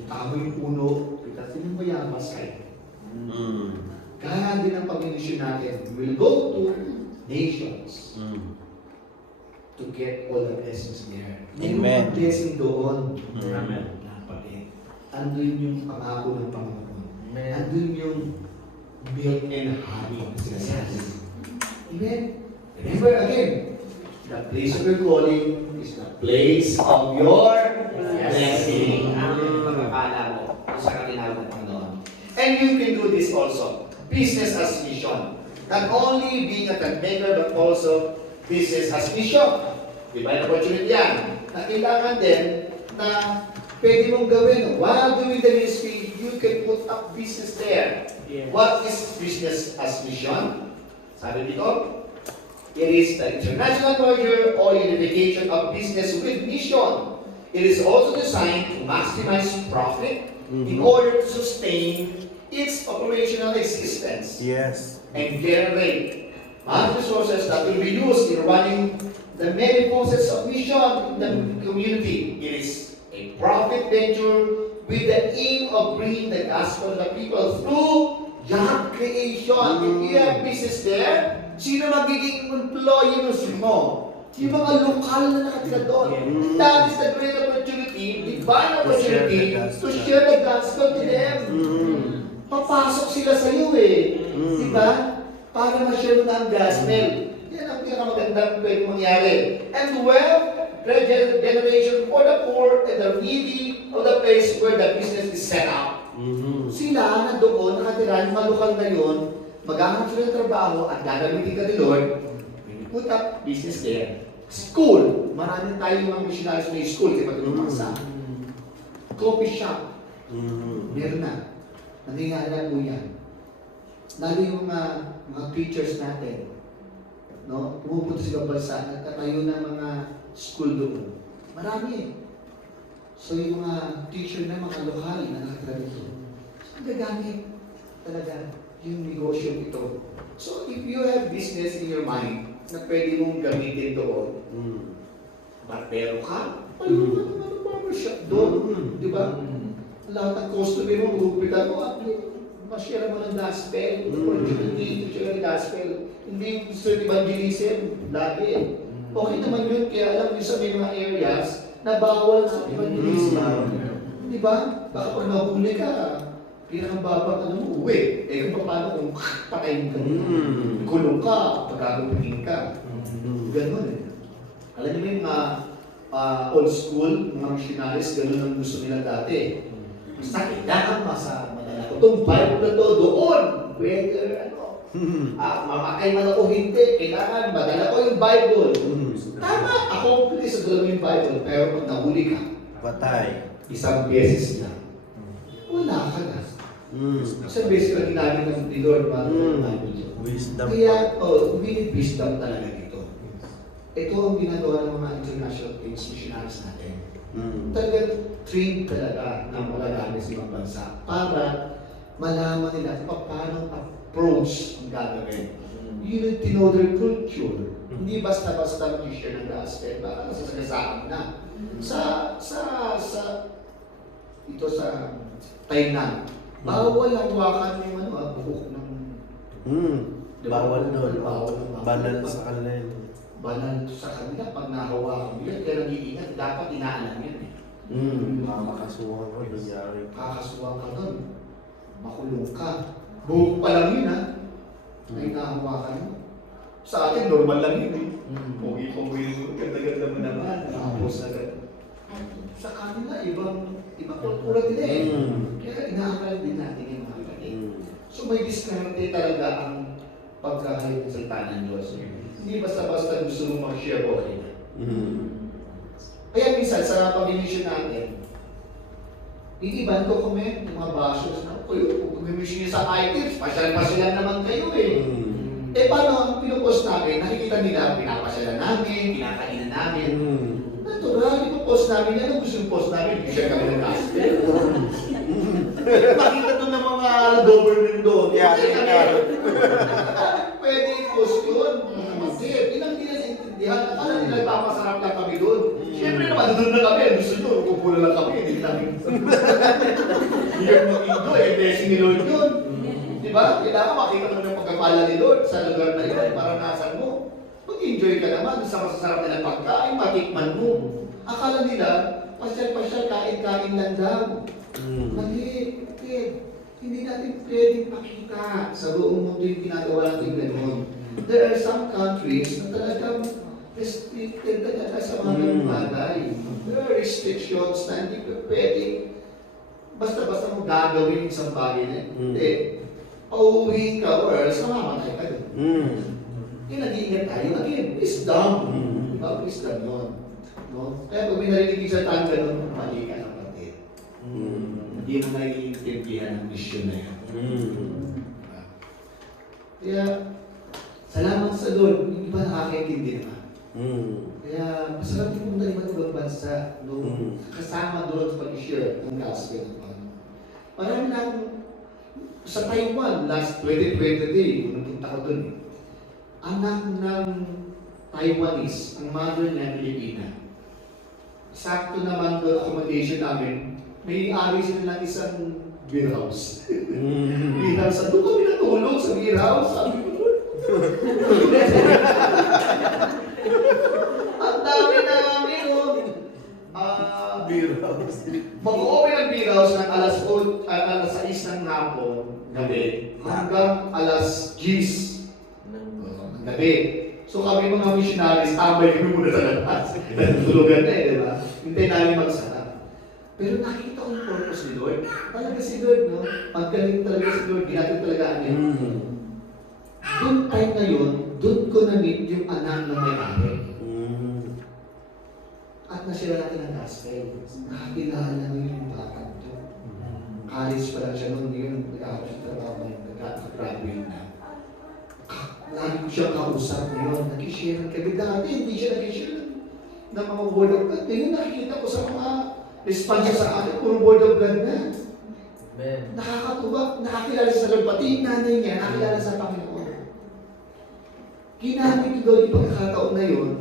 Tama yung puno. Kasi yung mayamas kayo. Kaya din ang pag-inisyon natin. We'll go to nations to get all the blessings there. Amen. Yung blessing doon. Amen. Kapatid. Andun yung pangako ng Panginoon. Amen. Andun yung milk and honey na sinasabi. Amen? Remember again, the place of your calling is the place of your blessing. Pagkakala mo sa katinawag ng Panginoon. And you can do this also. Business as mission. Not only being a tent maker, but also business as mission. Diba yung opportunity yan? Na kailangan din na pwede mong gawin. While doing the ministry, you can put up business there. Yes. What is business as mission? Sabi dito, it is the international merger or unification of business with mission. It is also designed to maximize profit in order to sustain its operational existence. Yes. And generate resources that will be used in running the many processes of mission in the community. It is a profit venture with the aim of bringing the gospel to the people through job creation. If you have business there, Sino magiging employees mo? Yung mga lokal na nakatira doon. That is the great opportunity, divine opportunity to share the gospel to them. Papasok sila sa iyo eh. Di ba? Para ma-share mo na ang gospel. Yan ang pinakamagandang pwede mangyari. And wealth, generation for the poor and the needy of the place where the business is set up. Sila na doon, nakatira, yung mga lokal na yun, maghahanap sila ng trabaho at gagamitin ka ni Lord, put up business there. School, marami tayong mga missionaries na school, di ba ito bangsa? Coffee shop, meron na. Nangyayari po yan. Lalo yung mga teachers natin, no? Pumupunta sa ibang bansa, nagtatayo ng mga school doon. Marami eh. So yung mga teacher na mga lokal na nakatira dito, gagamit talaga yung negosyo ito. So if you have business in your mind na pwede mong gamitin doon, barbero ka, ano barbershop doon, di ba? Lahat ng customer mo, gugupitan mo, at ma-share mo ng gospel, opportunity to share ng gospel. Hindi gusto yung evangelism, lagi. Okay naman yun, kaya alam niyo sa may mga areas na bawal sa evangelism. Di ba? Baka pag nahuli ka, pinakababa ka mo, uwi. Eh, paano kung patayin ka mo? Kulong ka, pagkagupitin ka. Ganon eh. Alam niyo yung old school, mga missionaries, ganon ang gusto nila dati. Basta kailangan madala ko itong Bible na to doon. Whether mamakay man ako hindi, kailangan madala ko yung Bible. Tama, ako please, dala mo yung Bible. Pero pag nahuli ka, Patay. isang beses lang. Wala ka na. Isang beses lang ginamit ng Lord para Wisdom. kaya, we need wisdom talaga dito. Ito ang ginagawa ng mga international missionaries natin. Talagang trained talaga ng mga gamit sa ibang bansa para malaman nila paano approach ang gagawin. You need to know their culture. Hindi basta-basta mag-share ng gospel, baka nasasagasaan na. Sa Tainan, bawal ang hawakan yung buhok ng... Bawal doon. Bawal. Banal sa kanila yun. Banal sa kanila pag nahawakan mo yun, kaya nag-iingat, dapat inaalam yun eh. Makakasuhan ko, nangyari. Kakasuhan ka doon, makulong ka. Buhok pa lang yun ha, na inahawakan mo. Sa atin, normal lang yun eh. Pogi-pogi, ganda-ganda mo naman, nakapos agad. Sa kanila, ibang kultura nila eh. Kaya inaakal din natin yung mga kapatid. So may diskarte talaga ang pagkahayag ng salita ng Diyos. Hindi basta-basta gusto mong mag-share okay na. Kaya minsan sa pag-mission natin, iniban ko comment ng mga bashers na, kung pag-mission niyo sa items, pasyal-pasyalan naman kayo eh. Eh paano ang pinupost namin, nakikita nila, pinapasyalan namin, kinakainan namin. Natural, ipopost namin yan, ang gusto yung post namin, i-share kami ng gospel. Makita doon ng mga government doon. Pwede i-post yun. Ilang hindi na intindihan. Akala nila papasarap lang kami doon. Siyempre naman, doon na kami. Gusto nyo, kupula lang kami. Hindi namin. Hindi yung mag-indo, blessing ni Lord yun. Diba? Kailangan makita mo yung pagkapala ni Lord sa lugar na yun. Maranasan mo. Mag-enjoy ka naman sa masasarap nilang pagkain, matikman mo. Akala nila, pasyal-pasyal, kain-kain lang daw. Mali, hindi natin pwedeng pakita sa buong mundo yung ginagawa natin gano'n. There are some countries na talagang restricted talaga sa mga bagay. There are restrictions na hindi pwedeng basta-basta mo gagawin isang bagay na hindi. Pauwiin ka or else mamamatay ka doon. Kaya nag-iingat tayo. Again, wisdom. Diba? Wisdom yun. No? Kaya pag may narinig sa tanga nun, mali ka kapatid. Hindi mo naiintindihan ang mission na yan. Kaya, salamat sa Lord. Yung iba nakakaintindi naman. Kaya, masarap din mong naliman ibang bansa nung kasama doon sa pag-share ng gospel ng Panginoon. Marami na sa Taiwan, last 2020, kung nagpunta ko doon, anak ng Taiwanese, ang mother niya Pilipina. Sakto naman doon accommodation namin, may ari sila ng isang beer house. Beer house, doon kami natulog sa beer house. Sabi ko, Lord, Ang dami namin, oh. Beer Mag-open ang beer house ng alas 6 ng hapon, gabi, hanggang alas 10 ng gabi. So kami mga missionaries, tambay kami muna sa labas. Tulugan na di ba? Hintay namin magsara. Pero nakita ko yung purpose ni Lord. Talaga si Lord, no? Paggaling talaga si Lord, ginagawa talaga niya. Doon time na yun, doon ko na-meet yung anak ng may-ari. At nasira natin ang gospel. Nakakilala na yung bata ito. College pa lang siya noon, yun, nag-aaral siya trabaho ngayon, nag-graduate na. Lagi ko siyang kausap ngayon, nag-share ng kami. Dati hindi siya nag-share ng mga word of God. Ngayon nakikita ko sa mga response sa akin, puro word of God na. Amen. Nakakatuwa, nakakilala sa Lord, pati yung nanay niya, nakakilala sa Panginoon. Ginamit ko daw yung pagkakataon na yun,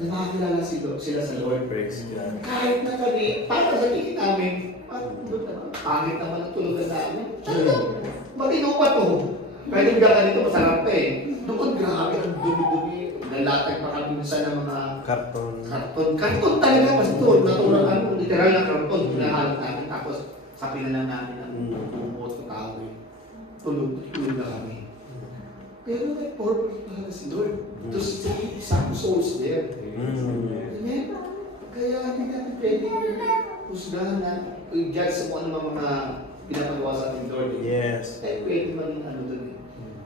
na makakilala sila sa Lord. Praise God. Kahit na kami, para sa tingin namin, pangit naman ang tulugan namin. Matino pa to. Pwede ka ganito, masarap pa eh. Doon, grabe, ang dumi-dumi. Nalatag pa kami minsan ng mga Karton. Karton talaga, pastor. Natural, literal na karton. Hinahalap namin. Tapos, sabi na lang namin ang bumot ko tao eh. Tulog na kami. Pero may purpose talaga si Lord. To save some souls there. Amen? Kaya hindi natin pwede husgahan na i-judge sa kung ano mga pinapagawa sa ating Lord. Yes. Eh, pwede maging ano doon eh.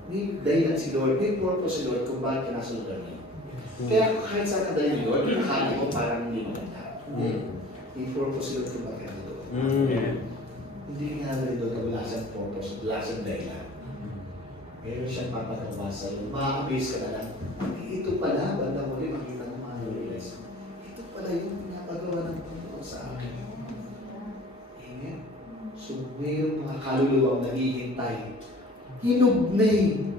May dahilan si Lord, may purpose si Lord kung bakit ka nasa lugar niya. Kaya kahit saan ka dahil ni Lord, nakakali ko parang hindi maganda. May purpose si Lord kung bakit ka doon. Hindi nga rin doon na wala siyang purpose, wala siyang dahilan. Meron siyang papagawa sa iyo. Ma-amaze ka na lang. Ito pala, banda mo rin makita ng mga realize. Ito pala yung pinapagawa ng Panginoon sa akin. Amen. So, mayroong mga kaluluwang naghihintay. Hinog na eh.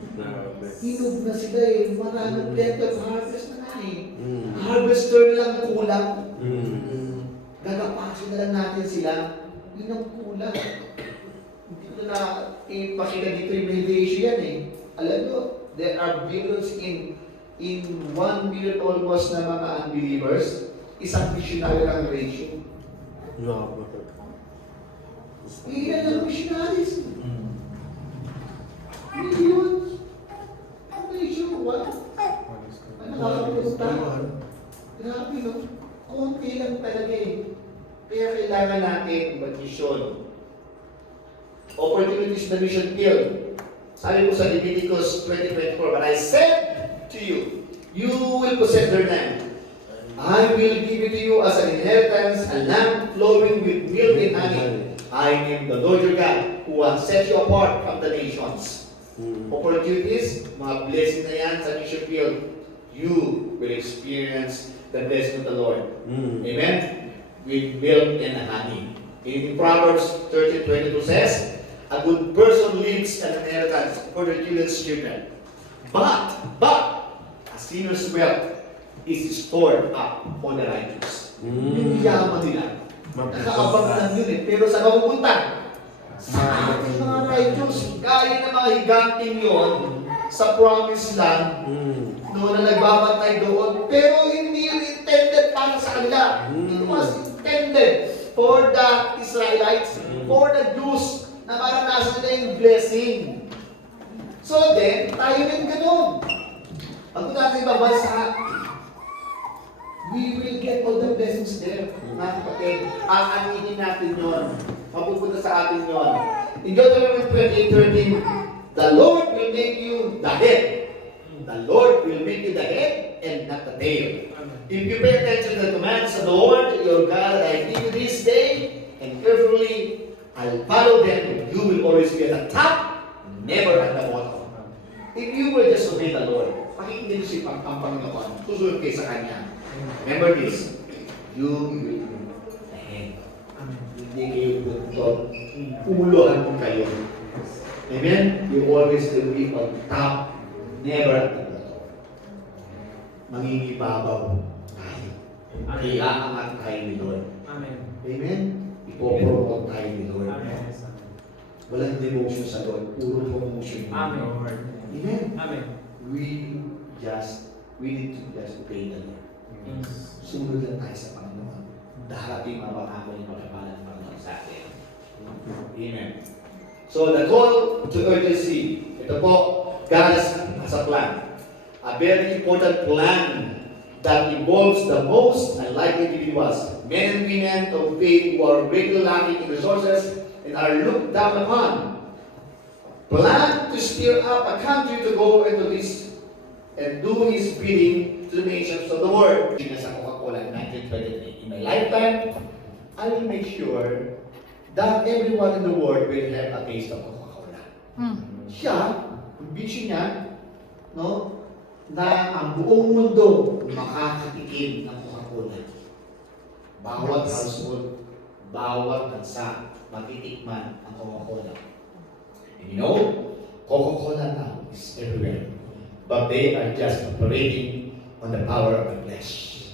Hinog na sila eh. Maraming plenty of harvest na eh. Harvester na lang kulang. Gagapasin na lang natin sila. Yun ang kulang. Hindi ko na ipakita dito yung ratio yan eh. Alam mo, there are billions in 1 billion almost na mga unbelievers. Isang missionary lang ratio. Ilan lang missionaries? Millions. Ang ratio, what? Ano nakakapunta? Grabe no? Konti lang talaga eh. Kaya kailangan natin mag-mission. Opportunities na mission field. Sabi mo sa Leviticus 20:24, but I said to you, you will possess their land. I will give it to you as an inheritance, a land flowing with milk and honey. I am the Lord your God, who has set you apart from the nations. Opportunities, mga blessing na yan sa mission field. You will experience the blessing of the Lord. Amen? With milk and honey. In Proverbs 13:22 says, a good person leaves an inheritance for their children's children. But, a sinner's wealth is stored up for the righteous. Yung yaman nila. Nakaabang lang yun eh. Pero saan mapupunta? Sa ating mga righteous. Kaya ng mga higanting yun sa promised land noon na nagbabantay doon. Pero hindi intended para sa kanila. It was intended for the Israelites, for the Jews, na maranasan nila yung blessing. So then, tayo rin ganun. Pag natin ibang bansa, we will get all the blessings there. Mga kapatid, aaninin natin yun. Mapupunta sa atin yun. In Deuteronomy 28:13, the Lord will make you the head. The Lord will make you the head and not the tail. If you pay attention to the commands of the Lord, your God, that I give you this day, and carefully I'll follow them, you will always be at the top, never at the bottom. If you will just obey the Lord, pakinggan niyo si Panginoon, susunod kayo sa Kanya. Remember this, you will be the head. Hindi kayo buntot, puluhan mo kayo. Amen? You always will be on top, never at the bottom. Mangingibabaw tayo. Iaangat tayo ni Lord. Amen. Amen? Ipopromote tayo ni Lord. Walang demotion sa Lord, puro promotion. Amen. Amen? Amen. we need to just obey the Lord. Sumunod lang tayo sa Panginoon. Darating mapangako yung pagkapalan ng Panginoon sa atin. Amen. So the call to urgency, ito po, God has a plan. A very important plan that involves the most unlikely individuals, men and women of faith who are greatly lacking in resources and are looked down upon. Plan to stir up a country to go into this and do His bidding to the nations of the world. Sa Coca-Cola in 1923, in my lifetime, I will make sure that everyone in the world will have a taste of Coca-Cola. Siya, ang vision niya, no, na ang buong mundo makakatikim ng Coca-Cola. Bawat household, bawat bansa, matitikman ang Coca-Cola. And you know, Coca-Cola now is everywhere. But they are just operating on the power of the flesh.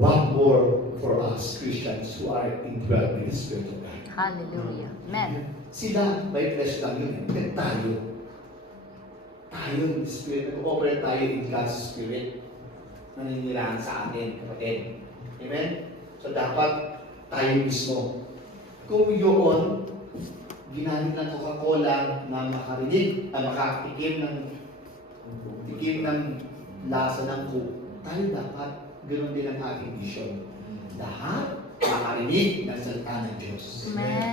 What more for us Christians who are indwelt in the Spirit of God? Hallelujah. Amen. Sila, may flesh lang yun. But tayo in the Spirit, nag-operate tayo in God's Spirit. Naninilaan sa atin, kapatid. Amen? So dapat tayo mismo. Kung yun, ginamit ng Coca-Cola na makarinig, na makatikim ng lasa ng Coke, tayo dapat ganoon din ang ating vision. Lahat makarinig ng salita ng Diyos. Amen.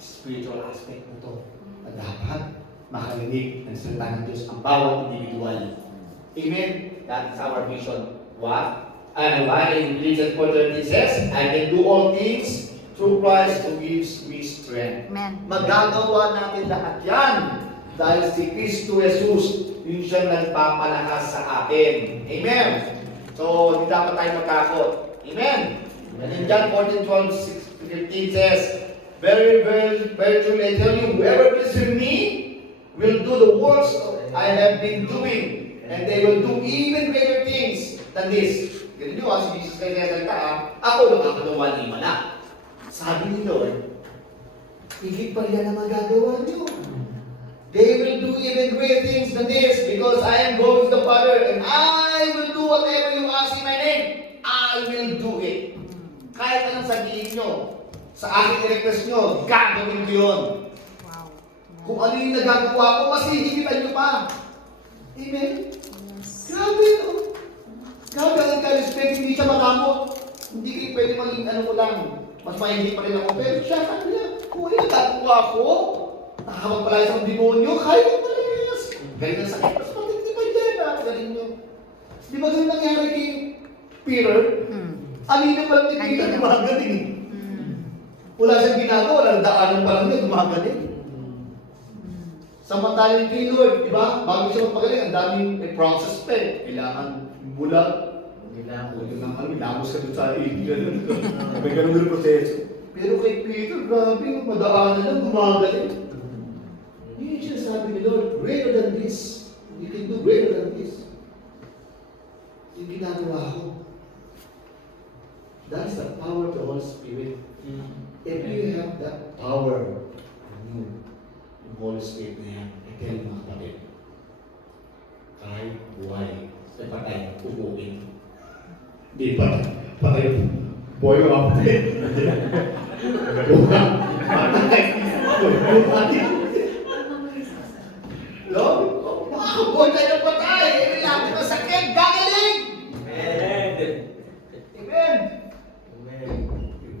Spiritual aspect na ito. Na dapat makarinig ng salita ng Diyos ang bawat individual. Amen? That is our vision. What? And why in Ephesians 4:13 says, I can do all things through Christ who gives me strength. Amen. Magagawa natin lahat yan dahil si Kristo Jesus, yun siyang nagpapalakas sa atin. Amen. So, hindi dapat tayo magkakot. Amen. And in John 14:12-15 says, very, very, very truly I tell you, whoever believes in me will do the works I have been doing, and they will do even greater things than this. Ganun nyo, si Jesus kayo salita, ako nakakagawa ni Mana. Sabi ni Lord, higit pa yan ang magagawa nyo. They will do even greater things than this, because I am going to the Father, and I will do whatever you ask in my name. I will do it. Kahit anong sabihin nyo, sa aking request nyo, gagawin ko yun. Wow. Kung ano yung nagagawa ko, mas hihigitan nyo pa. Amen? Grabe, no? Grabe ang ka-respect, hindi siya makamot. Hindi kayo pwede maging ano ko lang. Mas mahindi pa rin ako. Pero siya, sabi niya, kung ano yung nagagawa ko, nakakawag pala isang demonyo, kaya mo pala yes. Galing ang sakit. Mas matindi pa dyan, galing nyo. Di ba ganun nangyari kay Peter? Alina pa lang ni Peter, gumagaling. Wala siyang ginagawa, walang daanan pa lang niya, gumagaling. Samantalang kay Lord, di ba? Bago siya magpagaling, ang daming may process pa eh. Kailangan bulag. Ilamos ka doon sa ganun. May ganun proseso. Pero kay Peter, grabe, madaanan lang, gumagaling. Yun yung sinasabi ni Lord, greater than this. You can do greater than this. Yung ginagawa ko. That is the power of the Holy Spirit. If you have that power, yung Holy Spirit na yan, I tell you mga kapatid, kahit buhay, sa patay, pupukin. Di pa, patay, buhay mga kapatid. Patay, pupukin. No? Buhay tayo ng patay, may lapit na sakit, gagaling! Amen!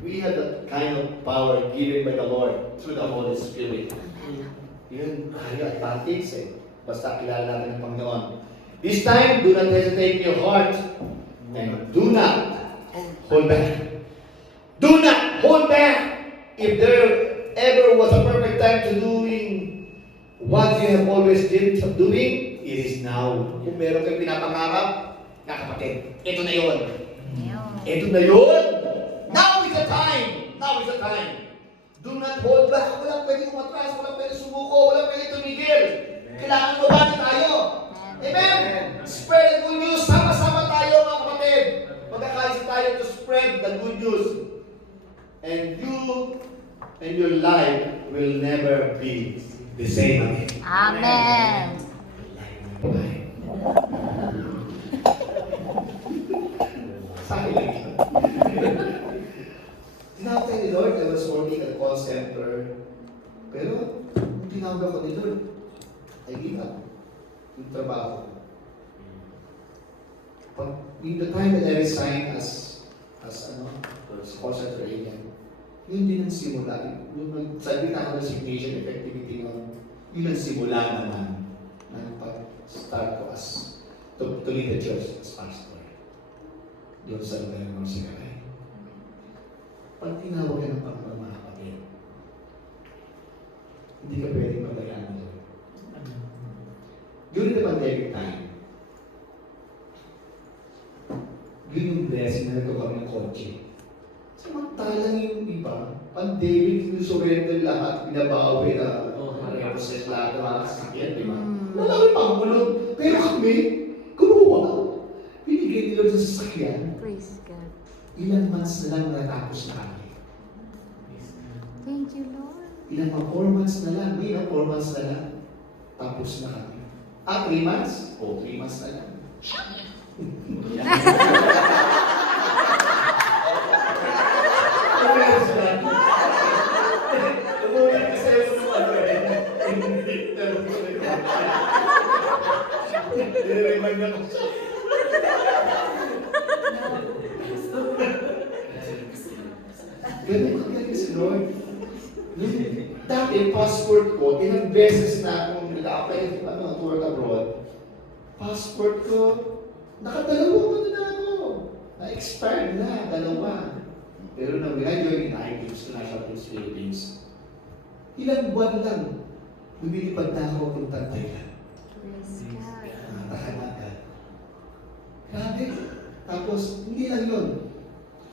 We have that kind of power given by the Lord through the Holy Spirit. Yun, tayo advantage eh. Basta kilala natin ang Panginoon. This time, do not hesitate in your heart. And do not hold back. Do not hold back. If there ever was a perfect time to doing what you have always dreamed of doing, it is now. Kung meron kayo pinapangarap, kapatid, ito na yun. Ito na yun. Now is the time! Now is the time! Do not hold back. Walang pwede umatras, walang pwede sumuko, walang pwede tumigil. Kailangan mabati tayo. Amen? Spread the good news. Sama-sama tayo mga kapatid. Magkakaisa tayo to spread the good news. And you and your life will never be the same again. Amen. Sa akin lang. Tinawag tayo ni Lord, I was working at a call center. Pero, nung tinawag ako ni Lord, I give up yung trabaho. Pag, in the time that I resigned as call center agent, yun din ang simula. Nung nagsabi na ako resignation effectivity nun, yun ang simula naman ng pag-start ko as to lead the church as pastor. Doon sa lugar ng Sigalay. Pag tinawag ka ng Panginoon, mga kapatid, hindi ka pwedeng pagbayaan doon. During the pandemic time, yun yung blessing na nagkakaroon ng kotse. Samantalang yung iba, pandemic, sinusurrender lahat, binabawi na repossess lahat ng mga sasakyan, di ba? Wala kami pangulog. Pero kami, kumuha. Binigay nila sa sasakyan. Praise God. Ilang months na lang natapos na kami. Thank you, Lord. Ilang mga 4 months na lang. May 4 months na lang. Tapos na kami. 3 months? 3 months na lang. Ganun kagaling si Lord. Dati, passport ko, ilang beses na akong nag-apply to work abroad. Passport ko, nakadalawa na ako. Na-expired na, 2. Pero nang join na International Police Philippines, ilang buwan lang, lumilipad na ako kung Thailand. Praise God. Nakakalaga. Grabe. Tapos, hindi lang yun.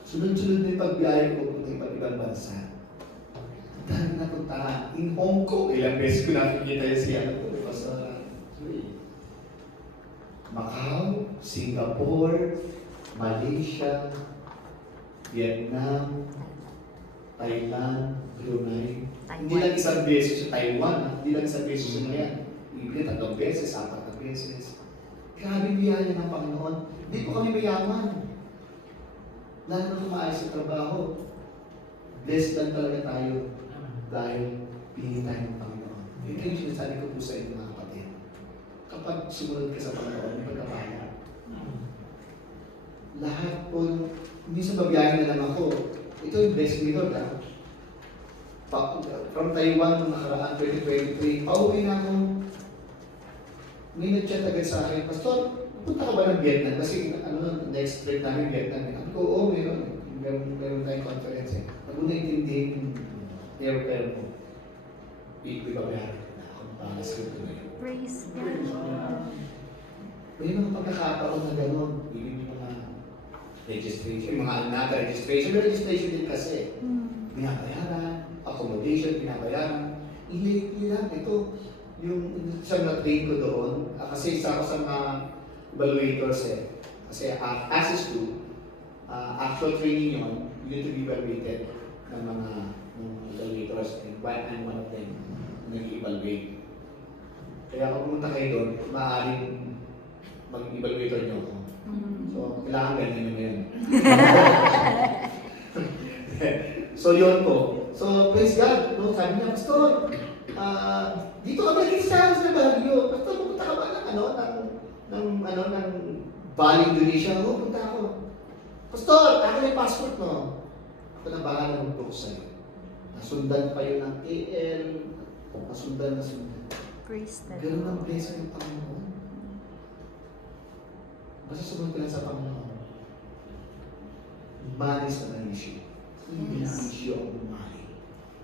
Sunod-sunod na yung pagbiyahe ko kung iba't ibang bansa. Dahil napunta in Hong Kong, ilang beses ko nakikita yung siya sa Macau, Singapore, Malaysia, Vietnam, Thailand, Brunei. Hindi lang isang beses sa Taiwan, hindi lang isang beses sa Mayan. Hindi 3 beses, 4 beses. Grabe biyaya ng Panginoon. Hindi po kami mayaman. Lalo na kumaayos sa trabaho. Blessed lang talaga tayo dahil pinili tayo ng Panginoon. Ito yung sinasabi ko po sa inyo mga kapatid. Kapag sumunod ka sa Panginoon, may pagkakaya. Lahat po, hindi sa babiyahin na lang ako. Ito yung blessing ni Lord. From Taiwan, nung nakaraan 2023, pauwi na ako. May nag-chat agad sa akin, Pastor, punta ka ba ng Vietnam? Kasi next trip namin Vietnam. Sabi ko, oo, meron. Meron tayong conference eh. Pag naintindihin yung airfare mo, ibabayaran na ako. Pangascript ko na yun. Praise God. May mga pagkakataon na gano'n. Ibig yung mga registration, yung mga anata registration. May registration din kasi. Binabayaran, accommodation, binabayaran. Hindi lang. Ito, yung isang na-train ko doon, kasi isa ako sa mga evaluators eh. Kasi access to, actual training yun, you need to be evaluated ng mga evaluators. And I'm one of them, nag-evaluate. Kaya kung pumunta kayo doon, maaaring mag-evaluator niyo ako. So, kailangan ganyan nyo ngayon. So, yun po. So, praise God. No, sabi niya, Pastor, dito kami nag-exam sa Baguio. Pastor, pupunta ka ba ng Bali, Indonesia? Oo, punta ako. Pastor, ako yung passport, no? Ako na bahala ng book sa'yo. Nasundan pa yun ng AL. Nasundan. Praise the Ganun ang Lord. blessing ng Panginoon. Basta sumunod ka lang sa Panginoon. Money is not an issue. Hindi na ang issue ang money.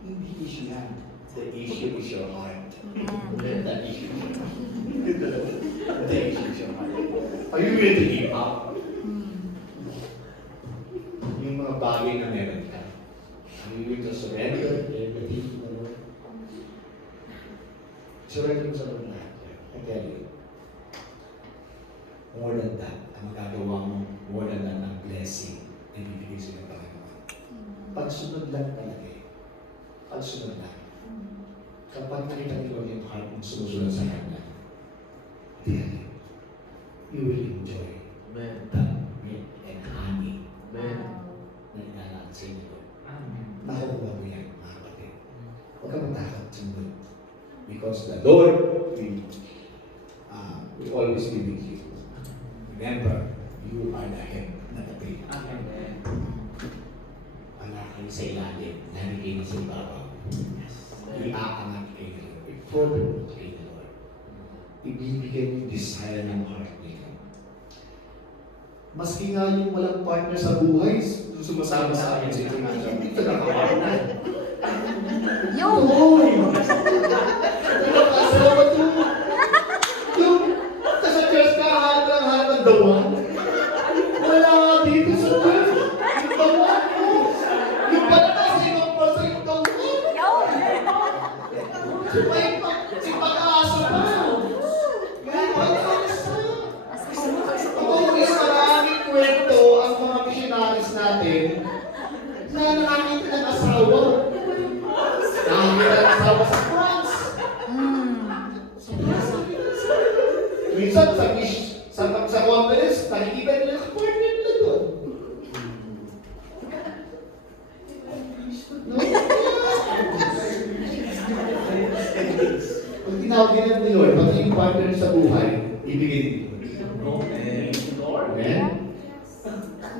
Hindi issue yan. The issue is your heart. Let that issue be your heart. The issue is your heart. Are you ready to give up? Yung mga bagay na meron ka. Are you willing to surrender everything to the Lord? Surrender mo sa Lord lahat. I tell you. More than that, ang magagawa mo, more than that, ang blessing na ibibigay sa iyo ng Panginoon. Pagsunod lang talaga eh. Pagsunod lang. Kapag nakita ni Lord yung heart mong sumusunod sa Kanya, tell you will enjoy Amen. the milk and honey Amen. na inalaat sa inyo. Nakukuha mo yan, mga kapatid. Huwag ka matakot sumunod. Because the Lord will always be with you. Remember, you are the head, not the tail. Anak kayo sa ilalim, nalagay na sa ibabaw. Iaangat kayo ng Lord. I-promote kayo ng Lord. Ibibigay mo yung desire ng heart nila. Maski nga yung walang partner sa buhay, sumasama sa akin sa international. Hindi ka nakapartner. Oo! Nakakasawa to. Yung sa church ka, hanap ng dawan. Wala nga dito sa church. Yung dawan mo. Yung pala kasi yung pasa yung dawan. Si pag-aasa pa. Yung pag-aasa. Ako, isa maraming kwento ang mga missionaries natin na nakakita ng asawa. Nakakita ng asawa sa France. Minsan sa conference, nakikita nila ang partner nila doon. Pag tinawag nila ni Lord, pati yung partner sa buhay, ibigay din Lord. Amen?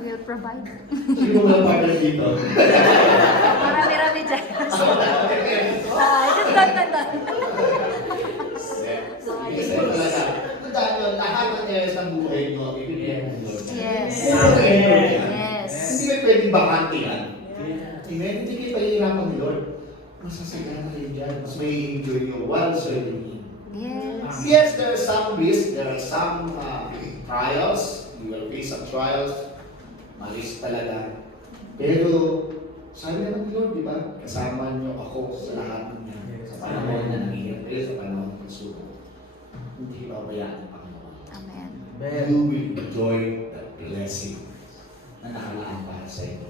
Will provide. Sino mga partner dito? Marami-rami dyan. Kasi talaga, tandaan nyo, lahat ng areas ng buhay nyo, ibigay ng Lord. Yes. Yes. Hindi ba pwedeng bakante yan? Amen? Hindi kayo pahihirapan ni Lord. Masasagana kayo dyan. Mas may enjoy nyo while serving Him. Yes. Yes, there are some risks, there are some trials. You will face some trials. Malis talaga. Pero, sabi naman ni Lord, di ba? Kasama niyo ako sa lahat ng yan. Sa panahon na nangyayari kayo, sa panahon ng pagsubok. Hindi babayaan ang Panginoon. Amen. You will enjoy the blessing na nakalaan para sa inyo.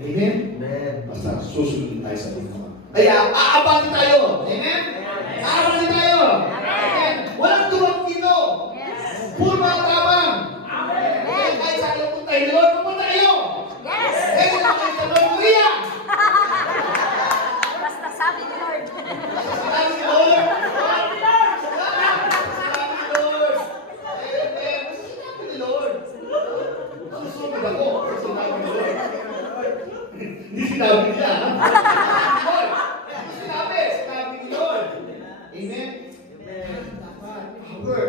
Amen? Amen. Basta susunod tayo sa Panginoon. Kaya, aabangan tayo! Amen? Aabangan tayo! Amen! Walang tuwag dito! Puro mga tabang! Amen! Kahit sa akin punta yung Lord, pumunta kayo! Yes. Kaya na kayo sa Lord Maria! Basta sabi ni Lord. Sabi ni Lord! Sabi ni Lord! Amen! Sabi ni Lord! Susunod ako! Sinabi ni Lord! Hindi sinabi niya! Sinabi ni Lord! Amen? Dapat, power,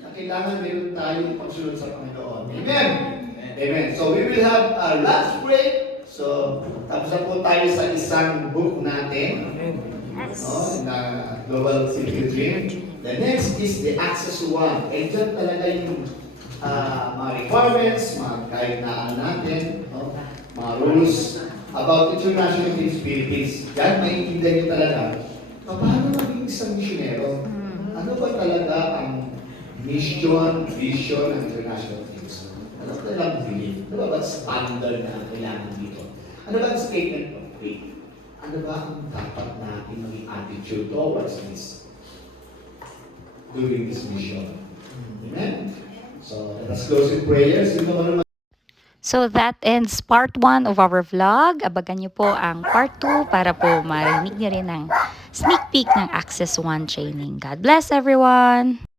na kailangan meron tayong pagsunod sa Panginoon. Amen? Amen. So we will have a last break. So, tapos na po tayo sa isang book natin. Na Global Civic Dream. The next is the Access 1. And dyan talaga yung mga requirements, mga kainaan natin, mga rules about international team Philippines. Yan, maiintindihan nyo talaga. Paano maging isang misyonero? Ano ba talaga ang mission, vision ng international teams? Ano ba talagang belief? Ano ba standard na kailangan dito? Ano ba ang statement of faith? Ano ba ang dapat natin maging attitude towards this during this mission? Amen? So, let us close in prayer. Sino naman So that ends part 1 of our vlog. Abagan nyo po ang part 2 para po marinig nyo rin ang sneak peek ng Access 1 training. God bless everyone!